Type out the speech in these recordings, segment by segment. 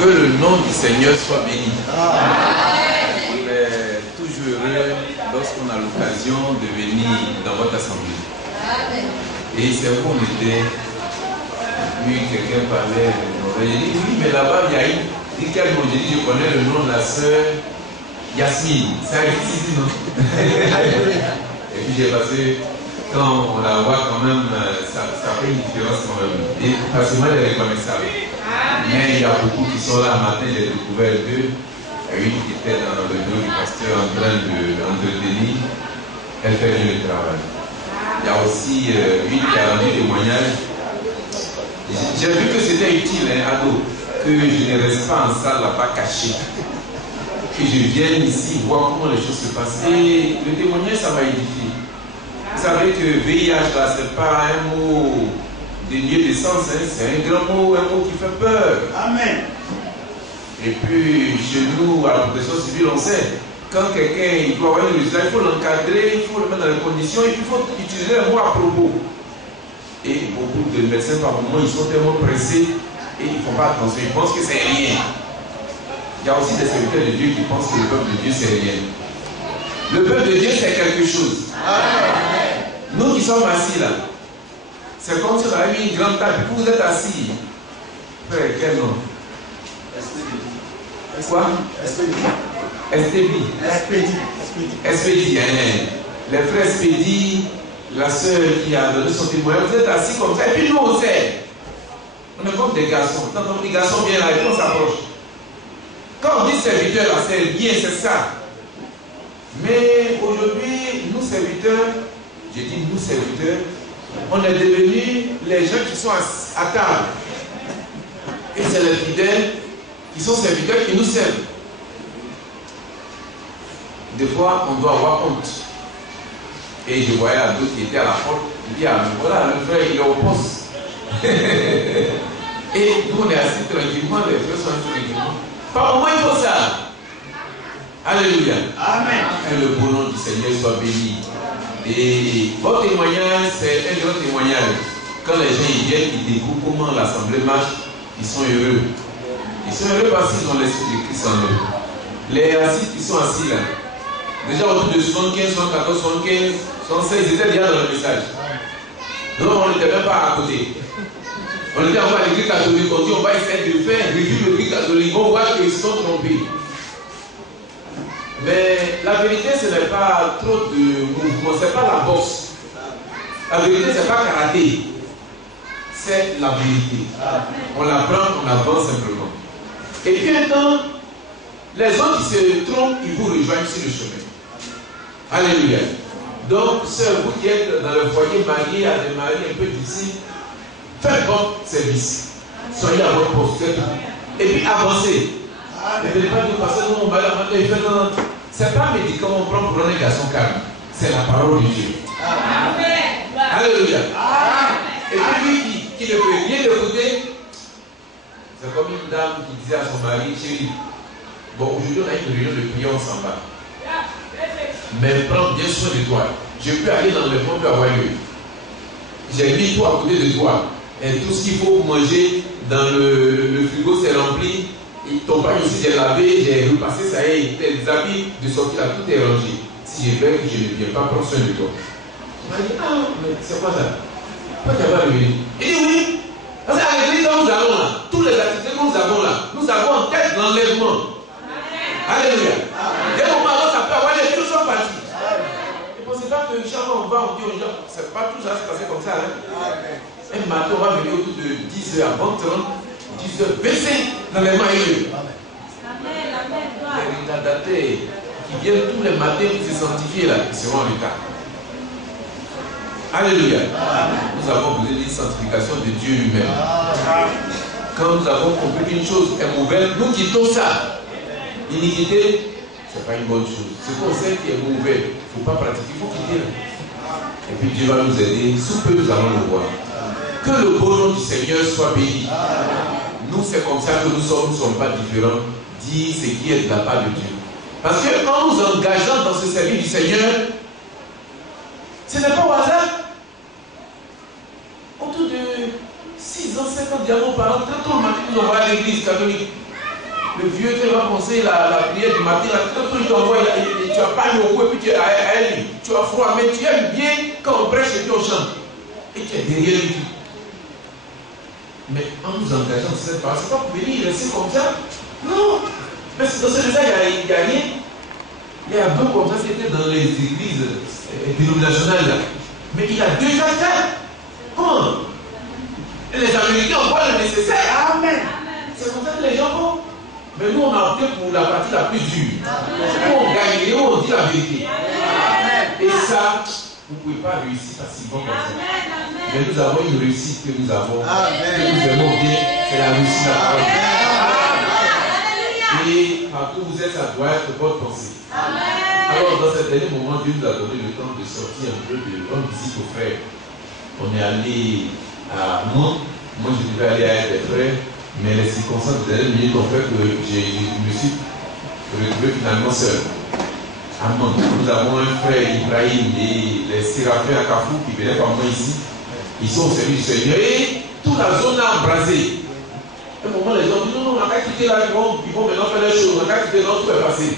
Que le nom du Seigneur soit béni. On est toujours heureux lorsqu'on a l'occasion de venir dans votre assemblée. Et c'est où on était. Puis quelqu'un parlait. J'ai dit oui, mais là-bas, il y a une. J'ai dit je connais le nom de la sœur Yasmine. Ça existe, non? Et puis j'ai passé. Quand on la voit quand même, ça fait une différence quand même. Et facilement, elle est reconnaissable. Mais il y a beaucoup qui sont là. Matin, j'ai découvert deux. Une qui était dans le bureau du pasteur en train d'entretenir. Elle fait bien le travail. Il y a aussi une qui a rendu témoignage. J'ai vu que c'était utile, ado, que je ne reste pas en salle là-bas caché. Que je vienne ici voir comment les choses se passent. Et le témoignage, ça m'a édifié. Vous savez que VIH, là, ce n'est pas un mot dénué de sens, hein, c'est un grand mot, un mot qui fait peur. Amen. Et puis, chez nous, à la protection civile, on sait, quand quelqu'un doit avoir une résultat, il faut l'encadrer, il faut le mettre dans les conditions, et puis il faut utiliser un mot à propos. Et beaucoup de médecins, par moment, ils sont tellement pressés, et ils ne font pas attention, ils pensent que c'est rien. Il y a aussi des serviteurs de Dieu qui pensent que le peuple de Dieu, c'est rien. Le peuple de Dieu, c'est quelque chose. Amen. Nous qui sommes assis là, c'est comme si on avait mis une grande table, puis vous êtes assis. Frère, quel nom? Quoi? Expédie. Les frères Expédie, la sœur qui a donné son témoignage, vous êtes assis comme ça, et puis nous on sait. On est comme des garçons. Quand on dit garçon vient là, et puis on s'approche. Quand on dit serviteur là, c'est bien, c'est ça. Mais aujourd'hui, nous serviteurs, j'ai dit nous serviteurs, on est devenus les gens qui sont à table. Et c'est les fidèles qui sont serviteurs qui nous servent. Des fois, on doit avoir honte. Et je voyais un d'autres qui étaient à la porte. Il dit, voilà, le frère, il est au poste. Et nous, on est assis tranquillement, les frères sont assis tranquillement. Par moment, il faut ça. Alléluia. Amen. Que le bon nom du Seigneur soit béni. Et votre témoignage, c'est un grand témoignage. Quand les gens y viennent, ils découvrent comment l'assemblée marche, ils sont heureux. Ils sont heureux parce qu'ils ont l'esprit de Christ en eux. Les assis qui sont assis là, déjà autour de 75, 74, 75, 76, ils étaient déjà dans le message. Donc on n'était même pas à côté. On était encore à l'église catholique, on dit on va essayer de faire revivre l'église catholique, on voit qu'ils se sont trompés. Mais la vérité, ce n'est pas trop de mouvement, ce n'est pas la boxe. La vérité, ce n'est pas karaté. C'est la vérité. On la prend, on avance simplement. Et puis un temps, les autres qui se trompent, ils vous rejoignent sur le chemin. Alléluia. Donc, sœurs, vous qui êtes dans le foyer marié à des maris un peu difficiles, faites bon service. Soyez à votre poste. Et puis avancez. Ne venez pas de passer dans mon mari, c'est pas un médicament qu'on prend pour un garçon calme. C'est la parole de Dieu. Amen. Alléluia. Amen. Et puis lui qui ne peut rien écouter, c'est comme une dame qui disait à son mari, chérie, bon, aujourd'hui on a une réunion de prière, on s'en va. Mais prends bien soin de toi. Je peux aller dans le monde, peut avoir lieu. J'ai mis tout à côté de toi. Et tout ce qu'il faut pour manger dans le frigo, c'est rempli. Et ton bain aussi, j'ai lavé, j'ai repassé, ça y est, tes habits de sortie là, tout est rangé. Si je vais, je ne viens pas prendre soin de toi. Il m'a dit, ah, mais c'est quoi ça? Pourquoi tu n'as pas revenu? Il dit oui. Parce qu'à l'église où nous allons là, tous les activités que nous avons là, nous avons en tête l'enlèvement. Alléluia. Dès le moment où ça peut avoir les choses sont partis. Et pour ça que chaque fois on va, on dit aux gens, c'est pas tout ça se passer comme ça. Hein? Un matin, on va venir autour de 10h à 20h. 10h25 dans les maillots. Les retardataires qui viennent tous les matins pour se sanctifier là, ils seront en retard. Alléluia. Nous avons besoin d'une sanctification de Dieu lui-même. Quand nous avons compris qu'une chose est mauvaise, nous quittons ça. L'iniquité, ce n'est pas une bonne chose. Ce qu'on sait qui est mauvais, il ne faut pas pratiquer, il faut quitter. Et puis Dieu va nous aider. Sous peu, nous allons le voir. Que le beau nom du Seigneur soit béni. Nous, c'est comme ça que nous ne sommes pas différents. Dire ce qui est de la part de Dieu. Parce que en nous engageant dans ce service du Seigneur, ce n'est pas au hasard. Autour de 6 ans, 7 ans, diamants par an, très tôt le matin, nous allons à l'église catholique. le vieux qui va penser la prière du matin, quand tu t'envoies, tu as pas le haut et puis tu es à lui, tu as froid, mais tu aimes bien quand on prêche et puis on chante. Et tu es derrière lui. Mais en nous engageant sur cette parole, c'est pas pour venir rester comme ça. Non. Mais dans ce détail, il n'y a rien. Il y a deux comme ça qui étaient dans les églises dénominationnelles là. Mais il a déjà ça. Comment? Et les Américains envoient le nécessaire. Amen. C'est comme ça que les gens vont. Mais nous, on a opté pour la partie la plus dure. Où on gagne et où on dit la vérité. Et ça, vous ne pouvez pas réussir facilement comme ça. Mais nous avons une réussite que nous avons. Que nous aimons bien. C'est la réussite à la et partout où vous êtes, ça doit être votre pensée. Alors, dans ce dernier moment, Dieu nous a donné le temps de sortir un peu de rendre visite aux frères. On est allé à Mont. Moi, je devais aller à des frères, mais les circonstances de la dernière minute ont fait que je me suis retrouvé finalement seul. À Mont, nous avons un frère Ibrahim et les séraphins à Kafou qui venaient par moi ici. Ils sont au service du Seigneur et toute la zone a embrasé. À un moment, les gens disent non, on n'a qu'à quitter là, ils vont maintenant faire les choses, on n'a qu'à quitter là, tout est passé.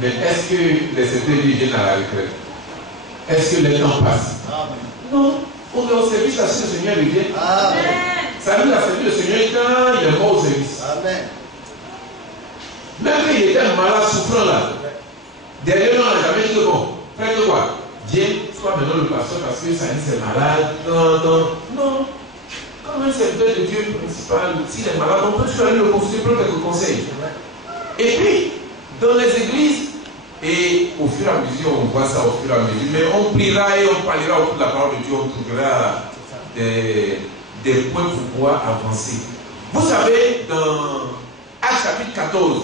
Mais est-ce que les serviteurs viennent à la retraite? Est-ce que les temps passent? Non, on est au service, la suite, le Seigneur revient. Ça veut dire la service, le Seigneur, quand il est mort au service. Amen. Même quand il était malade, souffrant là, derrière nous, on n'a jamais dit que bon, frère de quoi? Viens, sois maintenant le pasteur parce que ça dit c'est malade. Non. Comme un serviteur de Dieu principal, s'il est malade, on peut toujours aller le consulter pour quelques conseils. Et puis, dans les églises, et au fur et à mesure, on voit ça au fur et à mesure, mais on priera et on parlera autour de la parole de Dieu, on trouvera des points pour pouvoir avancer. Vous savez, dans Actes chapitre 14,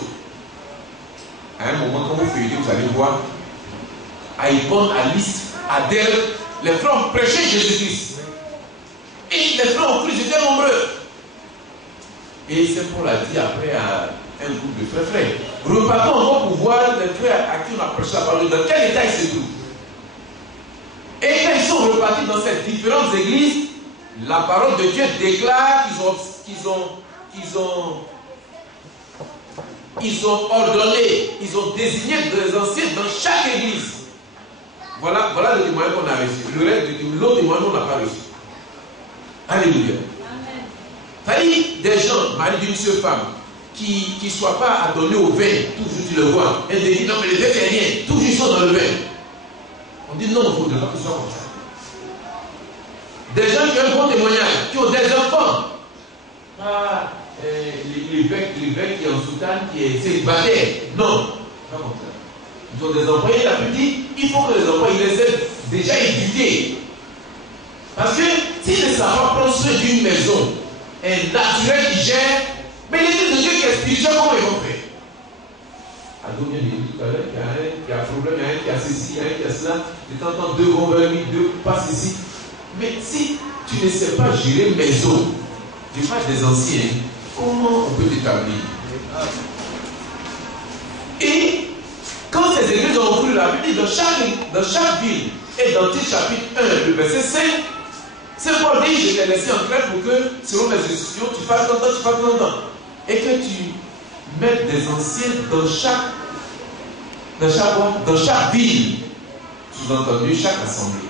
à un moment, quand vous feuilletez, vous allez voir, à Icône, à Lys, à Derbe, les frères ont prêché Jésus-Christ. Et les frères ont cru, j'étais nombreux. Et c'est pour la dire après à un groupe de frères. Repartons encore pour voir les frères à qui on a prêché la parole, dans quel état ils se trouvent. Et quand ils sont repartis dans ces différentes églises, la parole de Dieu déclare qu'ils ont ordonné, ils ont désigné des anciens dans chaque église. Voilà le témoignage qu'on a reçu. Le reste, l'autre témoignage, on n'a pas reçu. Alléluia. C'est-à-dire des gens, mari d'une seule femme, qui ne soient pas adonnés au vin, toujours tu le vois. Et ils disent non, mais le vin c'est rien, toujours ils sont dans le vin. On dit non, il ne faudrait pas que ce soit comme ça. Des gens qui ont un bon témoignage, qui ont des enfants. L'évêque qui est en soutane, qui est célibataire. Non, pas comme ça. Ils ont des enfants, il a pu dire, il faut que les enfants, ils les aient déjà éduqués. Parce que s'ils ne savent pas prendre soin d'une maison, un naturel qui gère, mais l'Église de Dieu qui est spirituel, comment ils vont faire? Alors, bien dit tout à l'heure, il y a un qui a un problème, il y a un qui a ceci, il y a un qui a cela, de temps en temps, deux vont vers lui, deux passent ici. Mais si tu ne sais pas gérer maison, tu fais des anciens, comment on peut t'établir? Et quand ces églises ont cru la Bible, dans chaque ville, et dans Tite chapitre 1, le verset 5, c'est pour dire, je t'ai laissé en clair pour que, selon mes instructions, tu fasses ton temps, et que tu mettes des anciens dans chaque ville, sous-entendu chaque assemblée.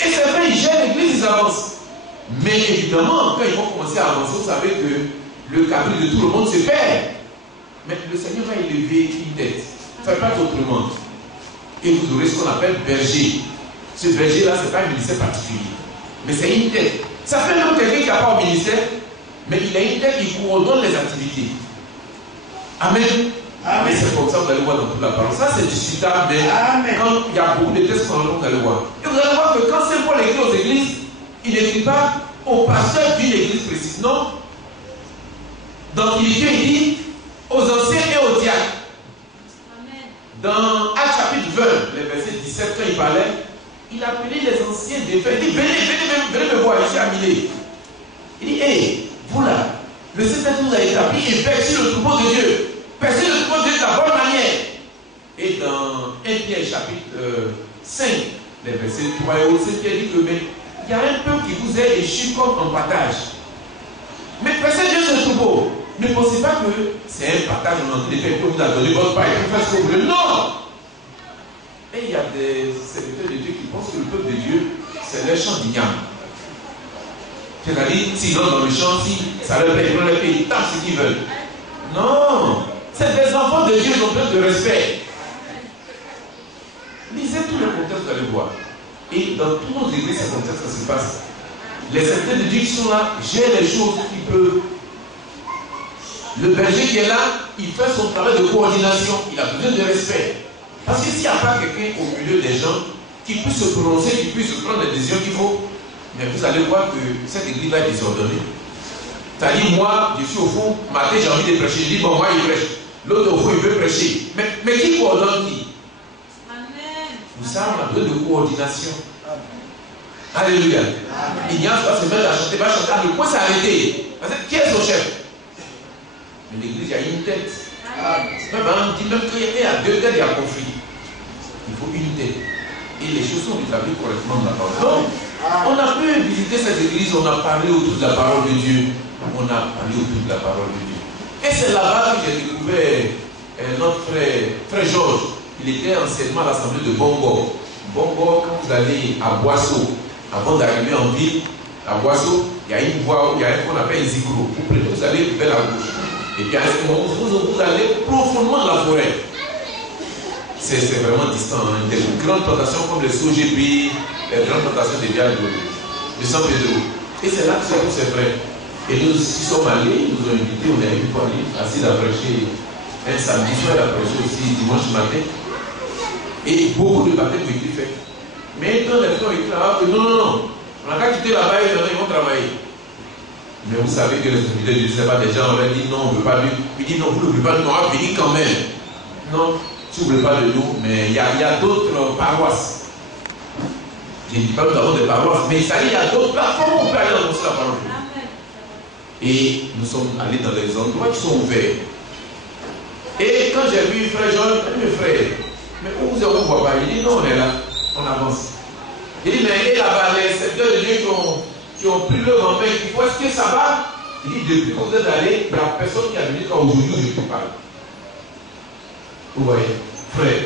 Et c'est vrai, ils gèrent l'église, ils avancent. Mais évidemment, quand ils vont commencer à avancer, vous savez que le caprice de tout le monde se perd. Mais le Seigneur va élever une tête. Ça ne fait pas autrement. Et vous aurez ce qu'on appelle berger. Ce berger-là, ce n'est pas un ministère particulier. Mais c'est une tête. Ça fait même quelqu'un qui n'a pas au ministère, mais il a une tête qui coordonne les activités. Amen. Amen. C'est comme ça que vous allez voir dans toute la parole. Ça, c'est discutable, mais quand il y a beaucoup de textes qu'on vous allez voir. Et vous allez voir que quand Saint Paul écrit aux églises, il n'écrit pas au pasteur d'une église précise. Non. Dans Timothée, il dit aux anciens et aux diacres. Dans Actes chapitre 20, les versets 17, quand il parlait, il appelait les anciens des frères. Il dit, venez me voir, je suis Aminé. Il dit, hé, vous là, le Seigneur nous a établi et perçu le troupeau de Dieu. Perçu le troupeau de Dieu de la bonne manière. Et dans 1 Pierre chapitre 5, les versets 3 et 8, Pierre dit que mais il y a un peuple qui vous est échu comme en partage. Mais percez Dieu ce troupeau. Ne pensez pas que c'est un partage en entier de fait que vous avez donné votre part et que vous faites ce que vous voulez. Non! Et il y a des serviteurs de Dieu qui pensent que le peuple de Dieu, c'est leur champ d'igname. C'est-à-dire, s'ils rentrent dans le champ, si ça leur plaît, ils vont leur payer, ils tapent ce qu'ils veulent. Non! C'est des enfants de Dieu, ils ont besoin de respect. Lisez tout le contexte, vous allez voir. Et dans tous nos églises, c'est comme ça que ça se passe. Les serviteurs de Dieu qui sont là gèrent les choses qu'ils peuvent. Le berger qui est là, il fait son travail de coordination. Il a besoin de respect. Parce que s'il n'y a pas quelqu'un au milieu des gens qui puisse se prononcer, qui puisse prendre les décisions qu'il faut, mais vous allez voir que cette église va être désordonnée. C'est-à-dire, moi, je suis au fond, matin, j'ai envie de prêcher. Je dis, bon, moi, il prêche. L'autre, au fond, il veut prêcher. Mais qui coordonne qui? Amen. Nous savons, on a besoin de coordination. Alléluia. Ignace va se mettre à chanter, va chanter. Ah, le point s'est arrêté. Qui est son chef? Mais l'église, il y a une tête. Même on dit même qu'il y a deux têtes, il y a conflit. Il faut une tête. Et les choses sont établies correctement dans la parole. Donc, on a pu visiter cette église, on a parlé autour de la parole de Dieu. On a parlé autour de la parole de Dieu. Et c'est là-bas que j'ai découvert notre frère Georges. Il était anciennement à l'assemblée de Bongo. Bongo, quand vous allez à Boisseau, avant d'arriver en ville, à Boisseau, il y a une voie où il y a un qu'on appelle Zikro. Vous allez vers la gauche. Et puis à ce moment, vous allez profondément dans la forêt. C'est vraiment distant. Hein. Des grandes plantations comme les SOGP, les grandes plantations de viande de San Pedro. Et c'est là que c'est tous ces frères. Et nous y sommes allés, ils nous ont invités, on est allés pour aller assis à prêcher un samedi soir, à prêcher aussi dimanche matin. Et beaucoup de baptêmes ont été faits. Mais quand les frères ont écrit là-bas, non, on n'a qu'à quitter là-bas et ils vont travailler. Mais vous savez que les invités de Dieu, ce n'est pas des gens, on leur dit non, on ne veut pas de lui. Il dit non, vous ne voulez pas de nous, on va venir quand même. Non, si vous ne voulez pas de nous, mais il y a d'autres paroisses. Je ne dis pas que nous avons des paroisses, mais il y a d'autres plateformes où on peut aller annoncer la parole de Dieu. Et nous sommes allés dans les endroits qui sont ouverts. Et quand j'ai vu frère Jean, mes frères, mais où vous êtes, on ne voit pas. Il dit non, on est là, on avance. Il dit mais il est là-bas, les serviteurs de Dieu qui ont pris leur en main, qui font est-ce que ça va? Il dit depuis que vous êtes allé, il n'y a personne qui a venu quand aujourd'hui je peux parler. Vous voyez, frère,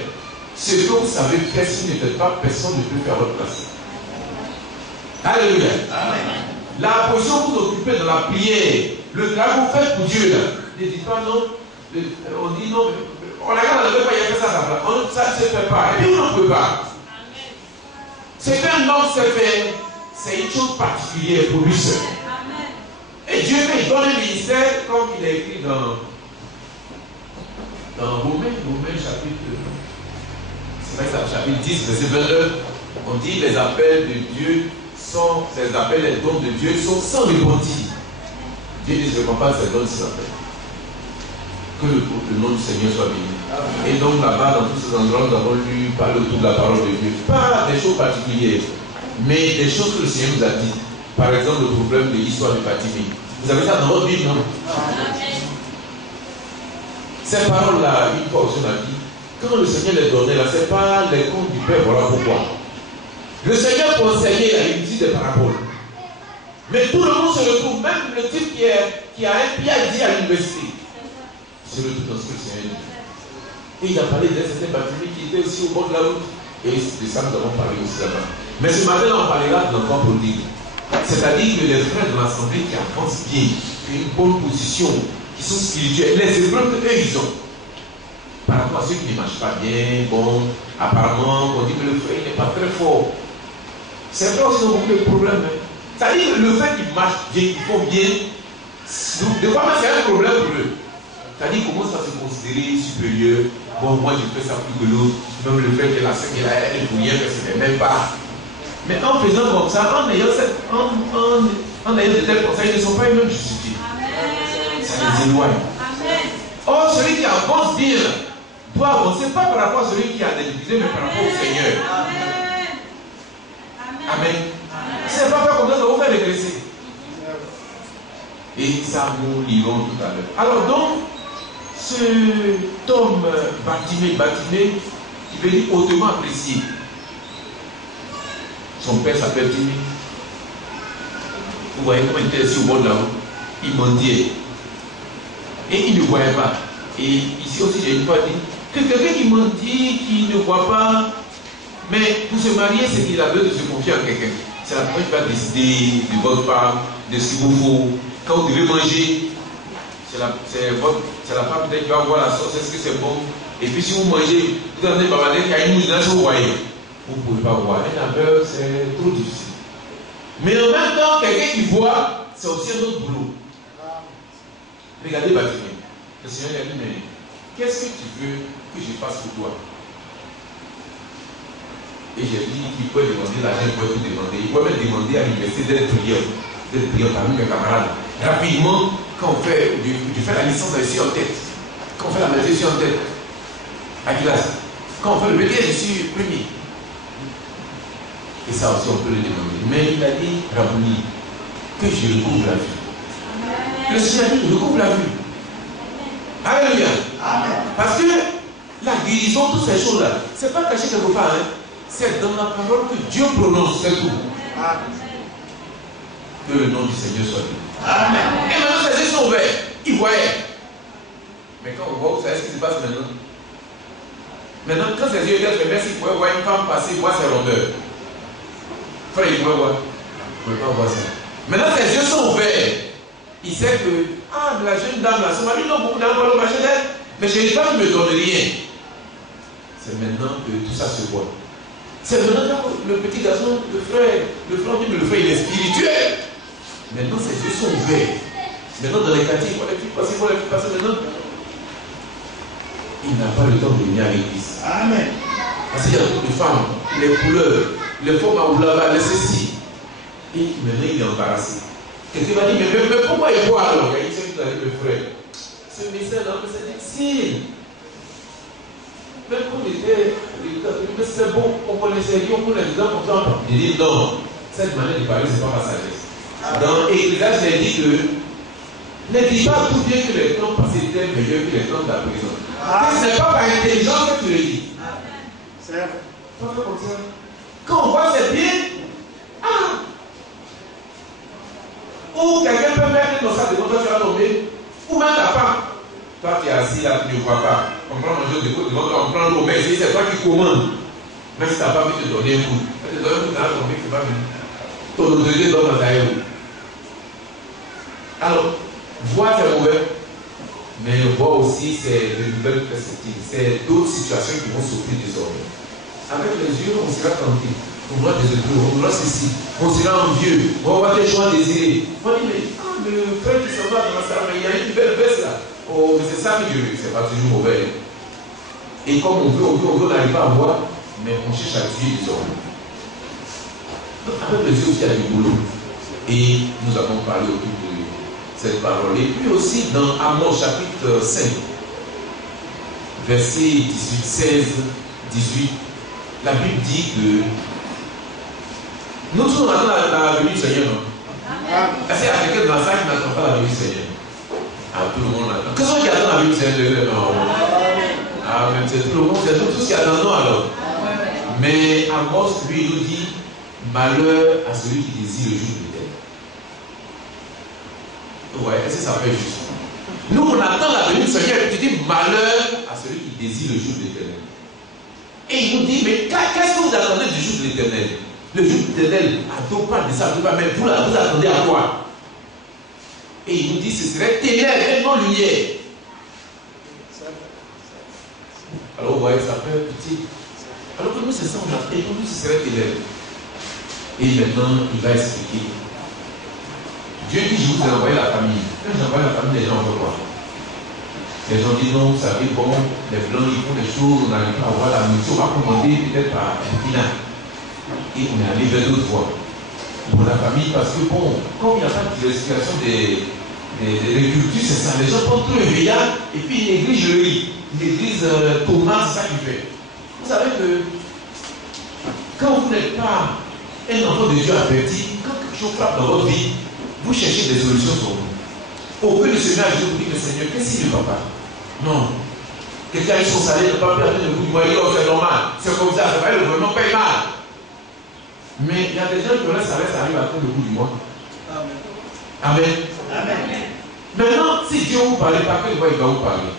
ce que vous savez faire, si vous ne faites pas, personne ne peut faire à votre place. Alléluia. Amen. La position que vous occupez dans la prière, le travail que vous faites pour Dieu, là, ne dites pas non, on dit non, on regarde, on ne peut pas y faire ça, ça ne se fait pas. Et puis on ne peut pas. Ce qu'un homme sait faire, c'est une chose particulière pour lui seul. Et Dieu il donne un ministère comme il a écrit dans Romains chapitre, c'est vrai que c'est chapitre 10, verset 29, on dit les appels de Dieu sont, les appels, les dons de Dieu sont sans repentir. Dieu dit je ne comprends pas ces dons, ces appels. Que le nom du Seigneur soit béni. Et donc là-bas, dans tous ces endroits, nous avons lu parler autour de la parole de Dieu. Pas des choses particulières, mais des choses que le Seigneur nous a dit. Par exemple, le problème de l'histoire de Fatimé. Vous avez ça dans votre Bible, non? Ces paroles-là, une fois aussi on a dit, quand le Seigneur les donnait là, ce n'est pas les contes du Père, voilà pourquoi. Le Seigneur pour enseigner là, il dit des paraboles. Mais tout le monde se retrouve, même le type qui a un PhD à l'université, se retrouve dans ce que le Seigneur dit. Et il a parlé d'un certain Fatimé qui était aussi au bord de la route. Et de ça, nous avons parlé aussi là-bas. Mais ce matin, on parlera de l'enfant prodigue. C'est-à-dire que les frères de l'assemblée qui avancent bien, qui ont une bonne position, qui sont spirituels, les épreuves qu'eux ils ont. Par rapport à ceux qui ne marchent pas bien, bon, apparemment, on dit que le frère n'est pas très fort. C'est vrai aussi, ils ont beaucoup de problèmes. Hein. C'est-à-dire que le fait qu'ils marchent bien, qu'ils font bien, de quoi c'est un problème pour eux. C'est-à-dire qu'ils commencent à se considérer supérieurs. Bon, moi je fais ça plus que l'autre. Même le fait que la sœur elle est bouillante, que ce n'est même pas. Mais en faisant comme ça, en ayant de tels conseils, ils ne sont pas eux-mêmes justifiés. Ça les éloigne. Or, celui qui avance bien doit avancer pas par rapport à celui qui a des difficultés, mais par rapport au Seigneur. Amen. C'est pas comme ça, ça va faire régresser. Et ça, nous lirons tout à l'heure. Alors donc, cet homme Bartimée, qui veut dire hautement apprécié. Son père s'appelle Timée. Vous voyez comment il était assis au bord de la route. Il mendiait. Et il ne voyait pas. Et ici aussi, j'ai une fois dit que quelqu'un qui m'a dit qu'il ne voit pas, mais pour se marier, c'est qu'il a besoin de se confier en quelqu'un. C'est la personne qui va décider de votre part, de ce qu'il vous faut. Quand vous devez manger, c'est la femme peut-être qui va voir la sauce, est-ce que c'est bon? Et puis si vous mangez, vous en avez babadé, qu'il y a une mouche dans ce que vous voyez. Vous ne pouvez pas voir. Un aveugle, c'est trop difficile. Mais en même temps, quelqu'un qui voit, c'est aussi un autre boulot. Regardez Bartimée. Le Seigneur lui a dit, mais qu'est-ce que tu veux que je fasse pour toi? Et j'ai dit qu'il pouvait demander l'argent, il pouvait tout demander. Il pouvait même demander à l'université d'être prieur parmi mes camarades. Rapidement, quand on fait, je fais la licence ici en tête. Quand on fait la maîtrise ici en tête, à classe. Quand on fait le BTS, je suis premier. Et ça aussi, on peut le demander. Mais il a dit, Rabouni, que je recouvre la vue. Le Seigneur a dit, recouvre la vue. Alléluia. Parce que la guérison, toutes ces choses-là, ce n'est pas caché quelque part. Hein. C'est dans la parole que Dieu prononce, c'est tout. Que le nom du Seigneur soit loué. Amen. Et maintenant, ses yeux sont ouverts. Il voyait. Mais quand on voit, vous savez ce qui se passe maintenant? Maintenant, quand ses yeux étaient fermés, il pouvait voir une femme passer, voir ses rondeurs. Frère, il pouvait voir. Il ne pouvait pas voir ça. Maintenant, ses yeux sont ouverts. Il sait que, la jeune dame là, son mari n'a beaucoup d'argent au marché d'elle, mais je n'ai pas qui me donne rien. C'est maintenant que tout ça se voit. C'est maintenant que le petit garçon, le frère dit, mais le frère il est spirituel. Maintenant ses yeux sont ouverts. Maintenant dans les quartiers, il faut les filles passer, maintenant. Il n'a pas le temps de venir à l'église. Amen. Parce qu'il y a beaucoup de femmes, les couleurs, les formes à oulava, les ceci. Et maintenant il est embarrassé. Quelqu'un va dire, mais pourquoi il voit alors? Il dit, le frère, ce message-là, c'est difficile. Même quand on était, mais c'est bon, on connaissait Dieu, on connaissait les gens comme ça. Il dit, non, cette manière de parler, ce n'est pas ma sagesse. Dans Ecclésiaste, il dit que ne dis pas tout bien que les temps passés étaient meilleurs que les temps de la prison. Ce n'est pas par intelligence que tu le dis. C'est pas comme ça. Quand on voit c'est bien, ou quelqu'un peut mettre dans ça devant toi, tu vas tomber, ou même ta femme. Toi qui es assis là, tu ne vois pas. On prend manger de côté devant toi, on prend l'eau, mais c'est toi qui commandes. Même si ta femme veut te donner un coup, elle te donne un coup, tu vas tomber, tu vas venir. Ton autorité donne dans ta haine. Alors, voir c'est mauvais, mais voir aussi c'est de nouvelles perspectives. C'est d'autres situations qui vont s'ouvrir désormais. Avec les yeux, on sera tranquille. On voit des autres, on voit ceci, on sera envieux, on va voir des choix désirés. On dit, mais le frère qui s'en va dans la salle, il y a une belle veste là. Oh, mais c'est ça que Dieu veut, c'est pas toujours mauvais. Et comme on veut, on n'arrive pas à voir, mais on cherche à tuer désormais. Donc, avec les yeux aussi, il y a du boulot. Et nous avons parlé autour de cette parole. Et puis aussi dans Amos chapitre 5, versets 18, 16, 18, la Bible dit que nous tous on attend la venue du Seigneur, non? Est-ce qu'il y a quelqu'un dans la salle qui n'attend pas la venue du Seigneur? Tout le monde l'attend. Qu'est-ce qui attend la venue du Seigneur? Amen. C'est tout le monde, c'est tout ce qui attend nous alors. Mais Amos, lui, nous dit malheur à celui qui désire le jour de l'éternel. Ouais, est-ce que ça fait juste? Nous, on attend la venue du Seigneur et tu dis malheur à celui qui désire le jour de l'éternel. Et il nous dit, mais qu'est-ce que vous attendez du jour de l'éternel? Le jour de l'éternel, à deux pas de ça, mais vous attendez à quoi? Et il nous dit, ce serait ténèbres et non lumière. Alors vous voyez, ça fait petit. Alors que nous, c'est ça, on a fait, nous, ce serait ténèbres. Et maintenant, il va expliquer. Dieu dit, je vous ai envoyé la famille. Quand j'envoie la famille, les gens vont voir. Les gens disent, non, vous savez, bon, les blancs, ils font des choses, on n'arrive pas à voir la nourriture, on va commander peut-être à Burkina. Et on est allé vers d'autres voies. Pour la famille, parce que bon, comme il n'y a pas de diversification des cultures, c'est ça. Les gens prennent tout le veillard et puis ils négligent le riz. Ils négligent tomate, c'est ça qu'il fait. Vous savez que quand vous n'êtes pas un enfant de Dieu averti, quand quelque chose frappe dans votre vie, vous cherchez des solutions sur vous. Au lieu de se mettre à Dieu, vous dites, mais Seigneur, qu'est-ce qu'il ne va pas? Non. Quelqu'un a eu son salaire, ne pas perdre le bout du mois, c'est normal. C'est comme ça, le gouvernement paye mal. Mais il y a des gens qui ont le salaire, ça arrive à faire le bout du mois. Amen. Amen. Amen. Maintenant, si Dieu vous parle, par quelle voix il va vous parler?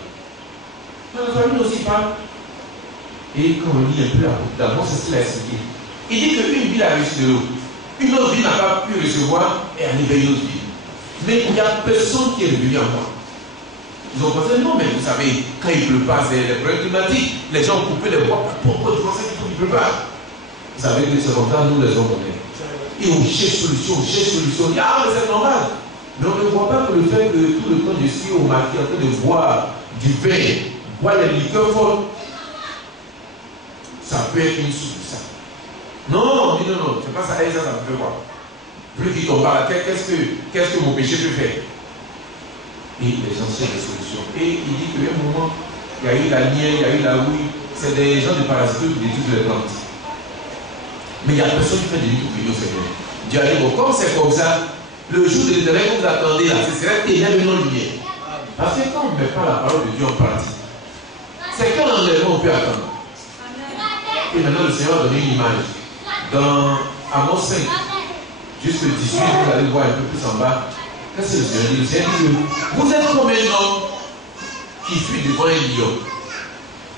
Dans la famille aussi parle. Et quand on lit un peu d'abord, c'est ce qu'il a expliqué. Il dit qu'une ville a reçu de l'eau. Une autre ville n'a pas pu recevoir et aller vers une autre ville. Mais il n'y a personne qui est revenu à moi. Ils ont pensé, non, mais vous savez, quand il ne pleut pas, c'est les problèmes climatiques. Les gens ont coupé les bois. Pourquoi tu pensais qu'il ne pleut pas? Vous savez que c'est comme ça, nous les hommes, on est. Et on cherche solution, on cherche solution. On dit, ah, mais c'est normal. Mais on ne voit pas que le fait que tout le temps je suis au marché en train de boire du vin, boire des liqueurs fortes, ça peut être une source de ça. Non, on dit non, c'est pas ça, et ça me fait quoi? Plus qu'il tombe par la tête, qu'est-ce que mon péché peut faire? Et les gens cherchent des solutions. Et il dit qu'à un moment, il y a eu la miel, il y a eu la houille, c'est des gens de parasites qui détruisent les plantes. Mais il n'y a personne qui fait des livres au Seigneur. Dieu a dit, bon, comme c'est comme ça, le jour de l'éternel que vous attendez là, ce serait énormément lumière. Parce que quand on ne met pas la parole de Dieu en pratique, c'est quel enlèvement on peut attendre? Et maintenant le Seigneur a donné une image. Dans Amos 5, jusqu'au 18, vous allez voir un peu plus en bas. Qu'est-ce que le Seigneur dit? Le Seigneur dit, vous êtes comme un homme qui fuit devant un lion.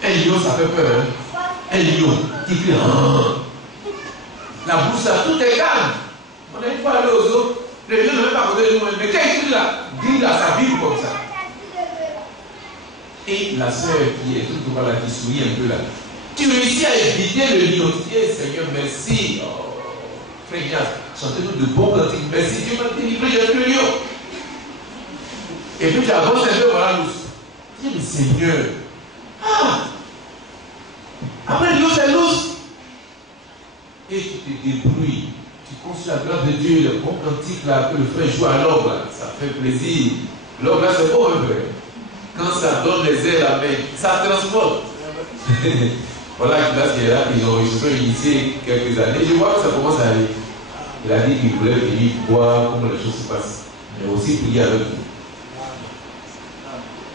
Un lion, ça fait peur, hein? Un lion qui crie, la bouche là, tout est calme. On n'est pas allé aux autres. Le lion ne veut pas côté de nous, mais quand il crie là, grille à sa Bible comme ça. Et la sœur qui est tout là, qui sourit un peu là, tu réussis à éviter le lion. Tu dis, Seigneur, merci. Oh, frère Ignace, chantez-nous de bons cantiques. Merci, Dieu m'a délivré, j'ai plus le lion. Et puis tu avances un peu, voilà, l'os. Tu dis, mais Seigneur, après le lion, c'est l'os. Et tu te débrouilles. Tu conçois la grâce de Dieu, le bon cantique là, que le frère joue à l'orgue, ça fait plaisir. L'orgue là, c'est beau un peu. Quand ça donne les ailes à main, ça transporte. Voilà, là, qui est là, ils ont initié quelques années. Je vois que ça commence à aller. Il a dit qu'il voulait venir voir comment les choses se passent, mais aussi prier avec nous.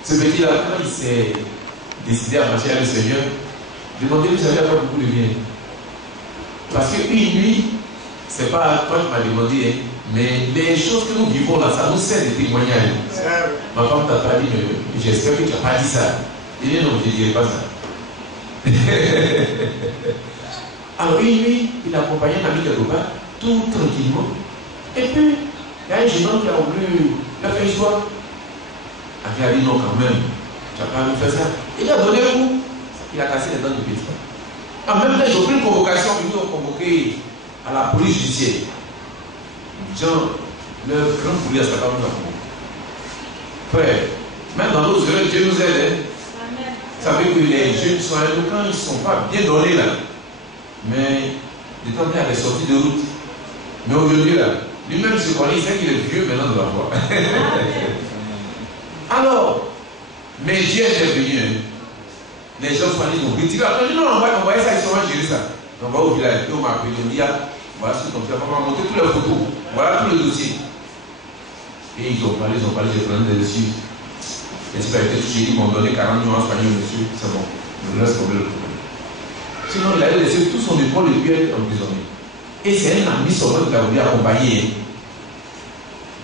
Ce petit-là, quand il s'est décidé à marcher avec le Seigneur, demandez-lui, vous savez, avoir beaucoup de bien. Parce qu'une nuit, c'est pas toi qui m'as demandé, hein, mais les choses que nous vivons là, ça nous sert de témoignage. Ma femme t'a pas dit, mais j'espère que tu n'as pas dit ça. Il dit non, je ne dirai pas ça. Alors une nuit, il accompagnait un ami quelque part, tout tranquillement. Et puis, il y a un jeune homme qui a voulu la faire histoire. Il a dit non quand même, tu n'as pas fait ça. Il a donné un coup, il a cassé les dents du petit. En même temps, ils ont pris une convocation, ils ont convoqué à la police judiciaire. Jean, le grand police, ça va nous apprendre. Frère, même dans nos erreurs, Dieu nous aide. Hein? Vous savez que les jeunes sont quand ils ne sont pas bien donnés là. Mais de temps en temps, il y a des sorties de route. Mais aujourd'hui là, lui-même se connaît, il sait qu'il est vieux maintenant de la voix. Alors, mais Dieu est venu. Hein? Les gens sont allés nous critiquer. Non, on va envoyer ça, ils sont gérer ça. On va au village, on m'a appelé, on dit, voilà ce qu'on fait, on va monter toutes les photos, voilà tout le dossier. Et ils ont parlé, j'ai pris des dessus. J'espère que touché, ils m'ont donné 40 millions en espagnol, monsieur, c'est bon, je laisse tomber le problème. Sinon, il a laissé tout son épaule et puis être emprisonné. Et c'est un ami seulement qui a voulu accompagner.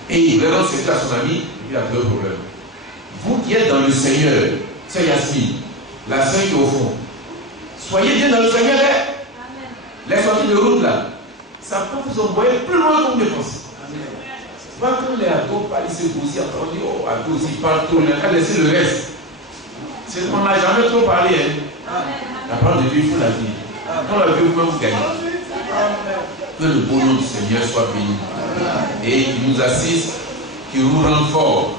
Et il voulait rendre service à son ami, et puis il a trouvé le problème. Vous qui êtes dans le Seigneur, c'est Yasmine, la sœur qui est au fond, soyez bien dans le Seigneur. Les sorties de route là, ça peut vous envoyer plus loin qu'on ne pense. Quand les ados parlent, ils se posent, on dit, oh, ados, ils parlent trop, on a laissé le reste. On n'a jamais trop parlé. Hein. La parole de Dieu, il faut la dire. Quand la vie, vous pouvez vous gagner. Que le bon nom du Seigneur soit béni. Et qu'il nous assiste, qu'il nous rende fort.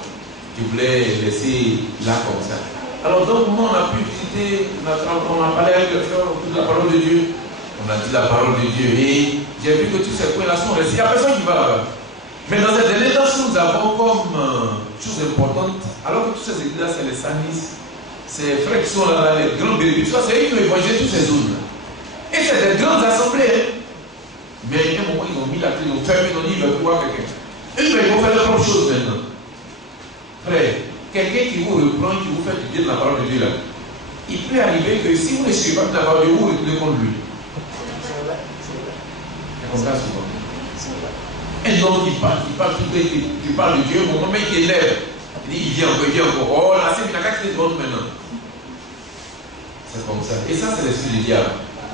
Je voulais laisser là comme ça. Alors, donc, on a pu visiter, on a parlé avec le frère de la parole de Dieu. On a dit la parole de Dieu. Et j'ai vu que tous ces points-là sont restés. Il n'y a personne qui va là-bas. Mais dans cette dernière temps, nous avons comme chose importante, alors que toutes ces églises-là, c'est les sanis, ces frères qui sont là, les grands bénéficiaires, c'est eux qui ont évangélisé toutes ces zones-là. Et c'est des grandes assemblées. Mais à un moment, ils ont mis la clé, ils ont fermé, ils ont dit, ils veulent voir quelqu'un. Eux, ils vont faire leur propre chose maintenant. Frère, quelqu'un qui vous reprend, qui vous fait du bien de la parole de Dieu là, il peut arriver que si vous ne suivez pas la parole de Dieu, vous retournez contre lui. C'est comme ça souvent. Un homme qui parle de Dieu, au moment où il élève, Il dit, il vient encore. Oh, là, c'est une attaque qui est bonne maintenant. C'est comme ça. Et ça, c'est l'esprit du diable.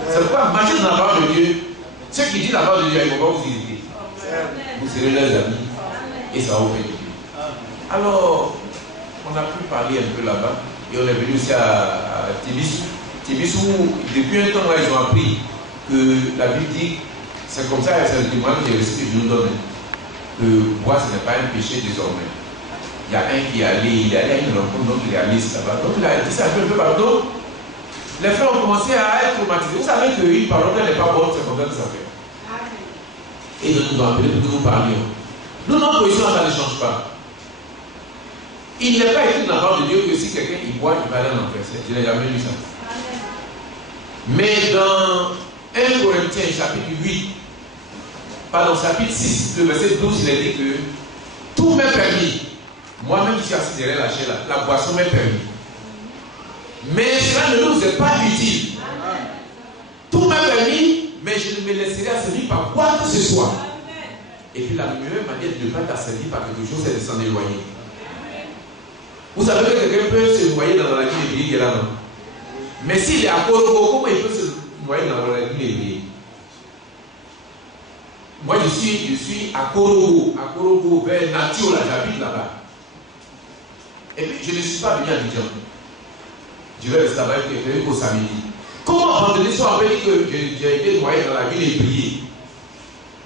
C'est pourquoi marcher dans la parole de Dieu. Ceux qui disent la parole de Dieu, ils ne vont pas vous irriter. Vous serez leurs amis. Et ça va vous faire du bien. Alors, on a pu parler un peu là-bas. Et on est venu aussi à Tibis. Tibis où, depuis un temps, là, ils ont appris que la Bible dit, c'est comme ça, c'est le témoignage que je nous donne. Que boire, ce n'est pas un péché désormais. Il y a un qui est allé à une rencontre, donc il est allé là-bas. Donc il a dit ça un peu partout. Les frères ont commencé à être traumatisés. Vous savez qu'une parole n'est pas bonne, c'est comme ça que ça fait. Et ils nous ont appelés pour que nous parlions. Nous, notre position, ça ne change pas. Il n'est pas écrit dans la parole de Dieu que si quelqu'un il boit, il va aller en enfer. Je n'ai jamais lu ça. Mais dans 1 Corinthiens, chapitre 8, pardon, chapitre 6, le verset 12, il est dit que tout m'est permis. Moi-même qui suis assis derrière la chaise, la boisson m'est permis. Mais cela ne nous est pas utile. Tout m'est permis, mais je ne me laisserai asservir par quoi que ce soit. Et puis la meilleure manière de ne pas t'asservir par quelque chose, c'est de s'en éloigner. Vous savez que quelqu'un peut se noyer dans la vie qui est là, non? Mais s'il est à Korogo, comment il peut se noyer dans la vie? Moi, je suis à Korogo, vers Natio, là, j'habite là-bas. Et puis, je ne suis pas venu à Abidjan. Je vais rester là-bas au samedi. Comment vendredi soir, on peut dire que j'ai été noyé dans la ville et prié?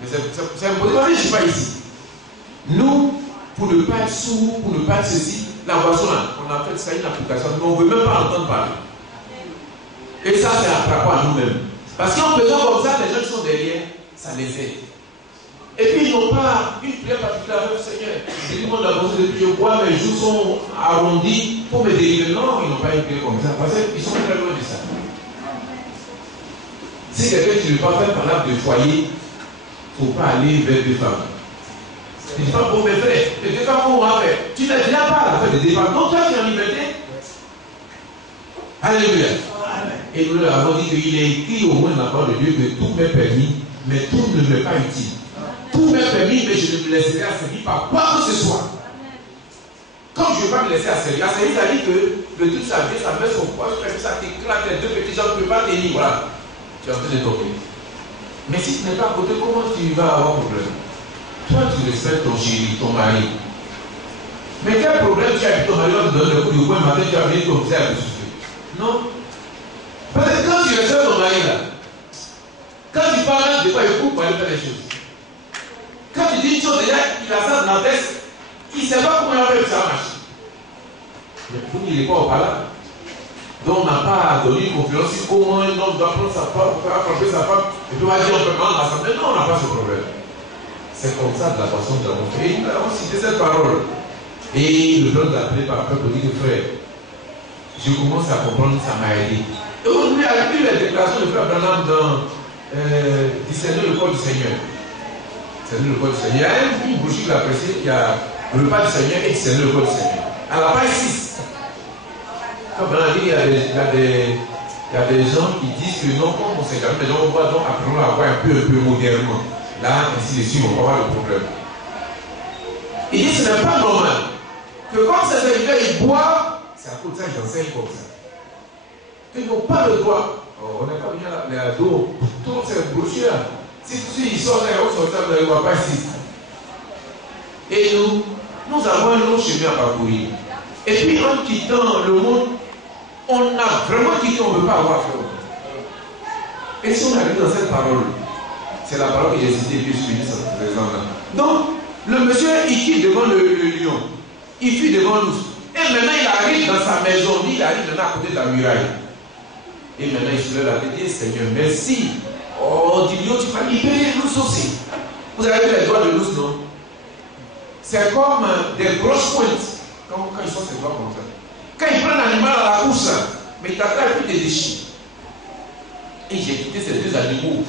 Mais c'est impossible, je ne suis pas ici. Nous, pour ne pas être sourds, pour ne pas être ceci, la boisson, on a fait ça une application, mais on ne veut même pas entendre parler. Et ça, c'est à rapport à nous-mêmes. Parce qu'en faisant comme ça, les gens qui sont derrière, ça les aide. Et puis, ils n'ont pas une prière particulière avec le Seigneur. Ils disent, moi, d'abord, je bois, mes joues sont arrondis pour me délivrer. Non, ils n'ont pas une prière comme ça. Parce qu'ils sont très loin de ça. Si quelqu'un qui ne veut pas faire par l'arbre de foyer, il ne faut pas aller vers des femmes. Les femmes pour mes frères, les femmes vont faire. Tu n'as déjà pas la fête des femmes. Donc, toi, tu es en liberté. Alléluia. Et nous leur avons dit qu'il est écrit au moins dans la parole de Dieu que tout m'est permis, mais tout ne m'est pas utile. Tout m'est permis, mais je ne me laisserai asservir par quoi que ce soit. Comme je ne veux pas me laisser asservir, ça dit que de toute sa vie, ça met son poids, ça t'éclate, les deux petits gens ne peuvent pas tenir. Voilà. Tu es en train de tomber. Mais si tu n'es pas à côté, comment tu vas avoir un problème? Toi, tu respectes ton chéri, ton mari. Mais quel problème tu as avec ton mari, on te donne le coup de poing, matin, tu as venir comme ça à souffler? Non. Parce que quand tu respectes ton mari là, quand tu parles de quoi il coupe pour aller faire les choses. Quand tu dis une chose, déjà, il a ça dans la tête, il ne sait pas comment il va faire ça marche. Mais pour qu'il n'est pas au palabre. Donc on n'a pas donné une confiance sur comment un homme doit prendre sa femme, frapper sa femme, et puis on va dire on peut prendre l'assemblée. Non, on n'a pas ce problème. C'est comme ça de la façon de l'avons fait. Nous avons cité cette parole. Et le plan d'appeler par après pour dire frère, je commence à comprendre, ça m'a aidé. Et aujourd'hui, avec la déclaration de frère Branham dans discerner le corps du Seigneur. Discerner le corps du Seigneur. Il y a une bougie qui l'a pressé, il y a le repas du Seigneur et discerner le corps du Seigneur. À la page 6. Comme Branham dit, il y a des gens qui disent que non, comme on ne sait jamais, mais on va donc apprendre à voir un peu modernement. Là, ainsi de suite, on va avoir le problème. Il dit que ce n'est pas normal que quand ces serviteurs ils boivent, c'est à cause de ça qu'ils enseignent comme ça. Ils n'ont pas le droit. Oh, on n'est pas venu à la dos. Toutes ces brochures, si ils sortent là, on sort ça, vous ne voyez pas ici. Et nous avons un long chemin à parcourir. Et puis en quittant le monde, on a vraiment quitté, on ne veut pas avoir fait. Et si on arrive dans cette parole, c'est la parole que j'ai citée, que je suis ce présent-là. Donc, le monsieur, il quitte devant le lion. Il fuit devant nous. Et maintenant, il arrive dans sa maison. Il arrive maintenant à côté de la muraille. Et maintenant, il se lève la tête et dit, Seigneur, merci. Oh, du lion, tu vas libérer nous aussi. Vous avez vu les doigts de l'os, non? C'est comme des grosses pointes. Quand ils sont ces doigts comme ça. Quand ils prennent l'animal à la course, mais il t'attrape et puis des déchire. Et j'ai quitté ces deux animaux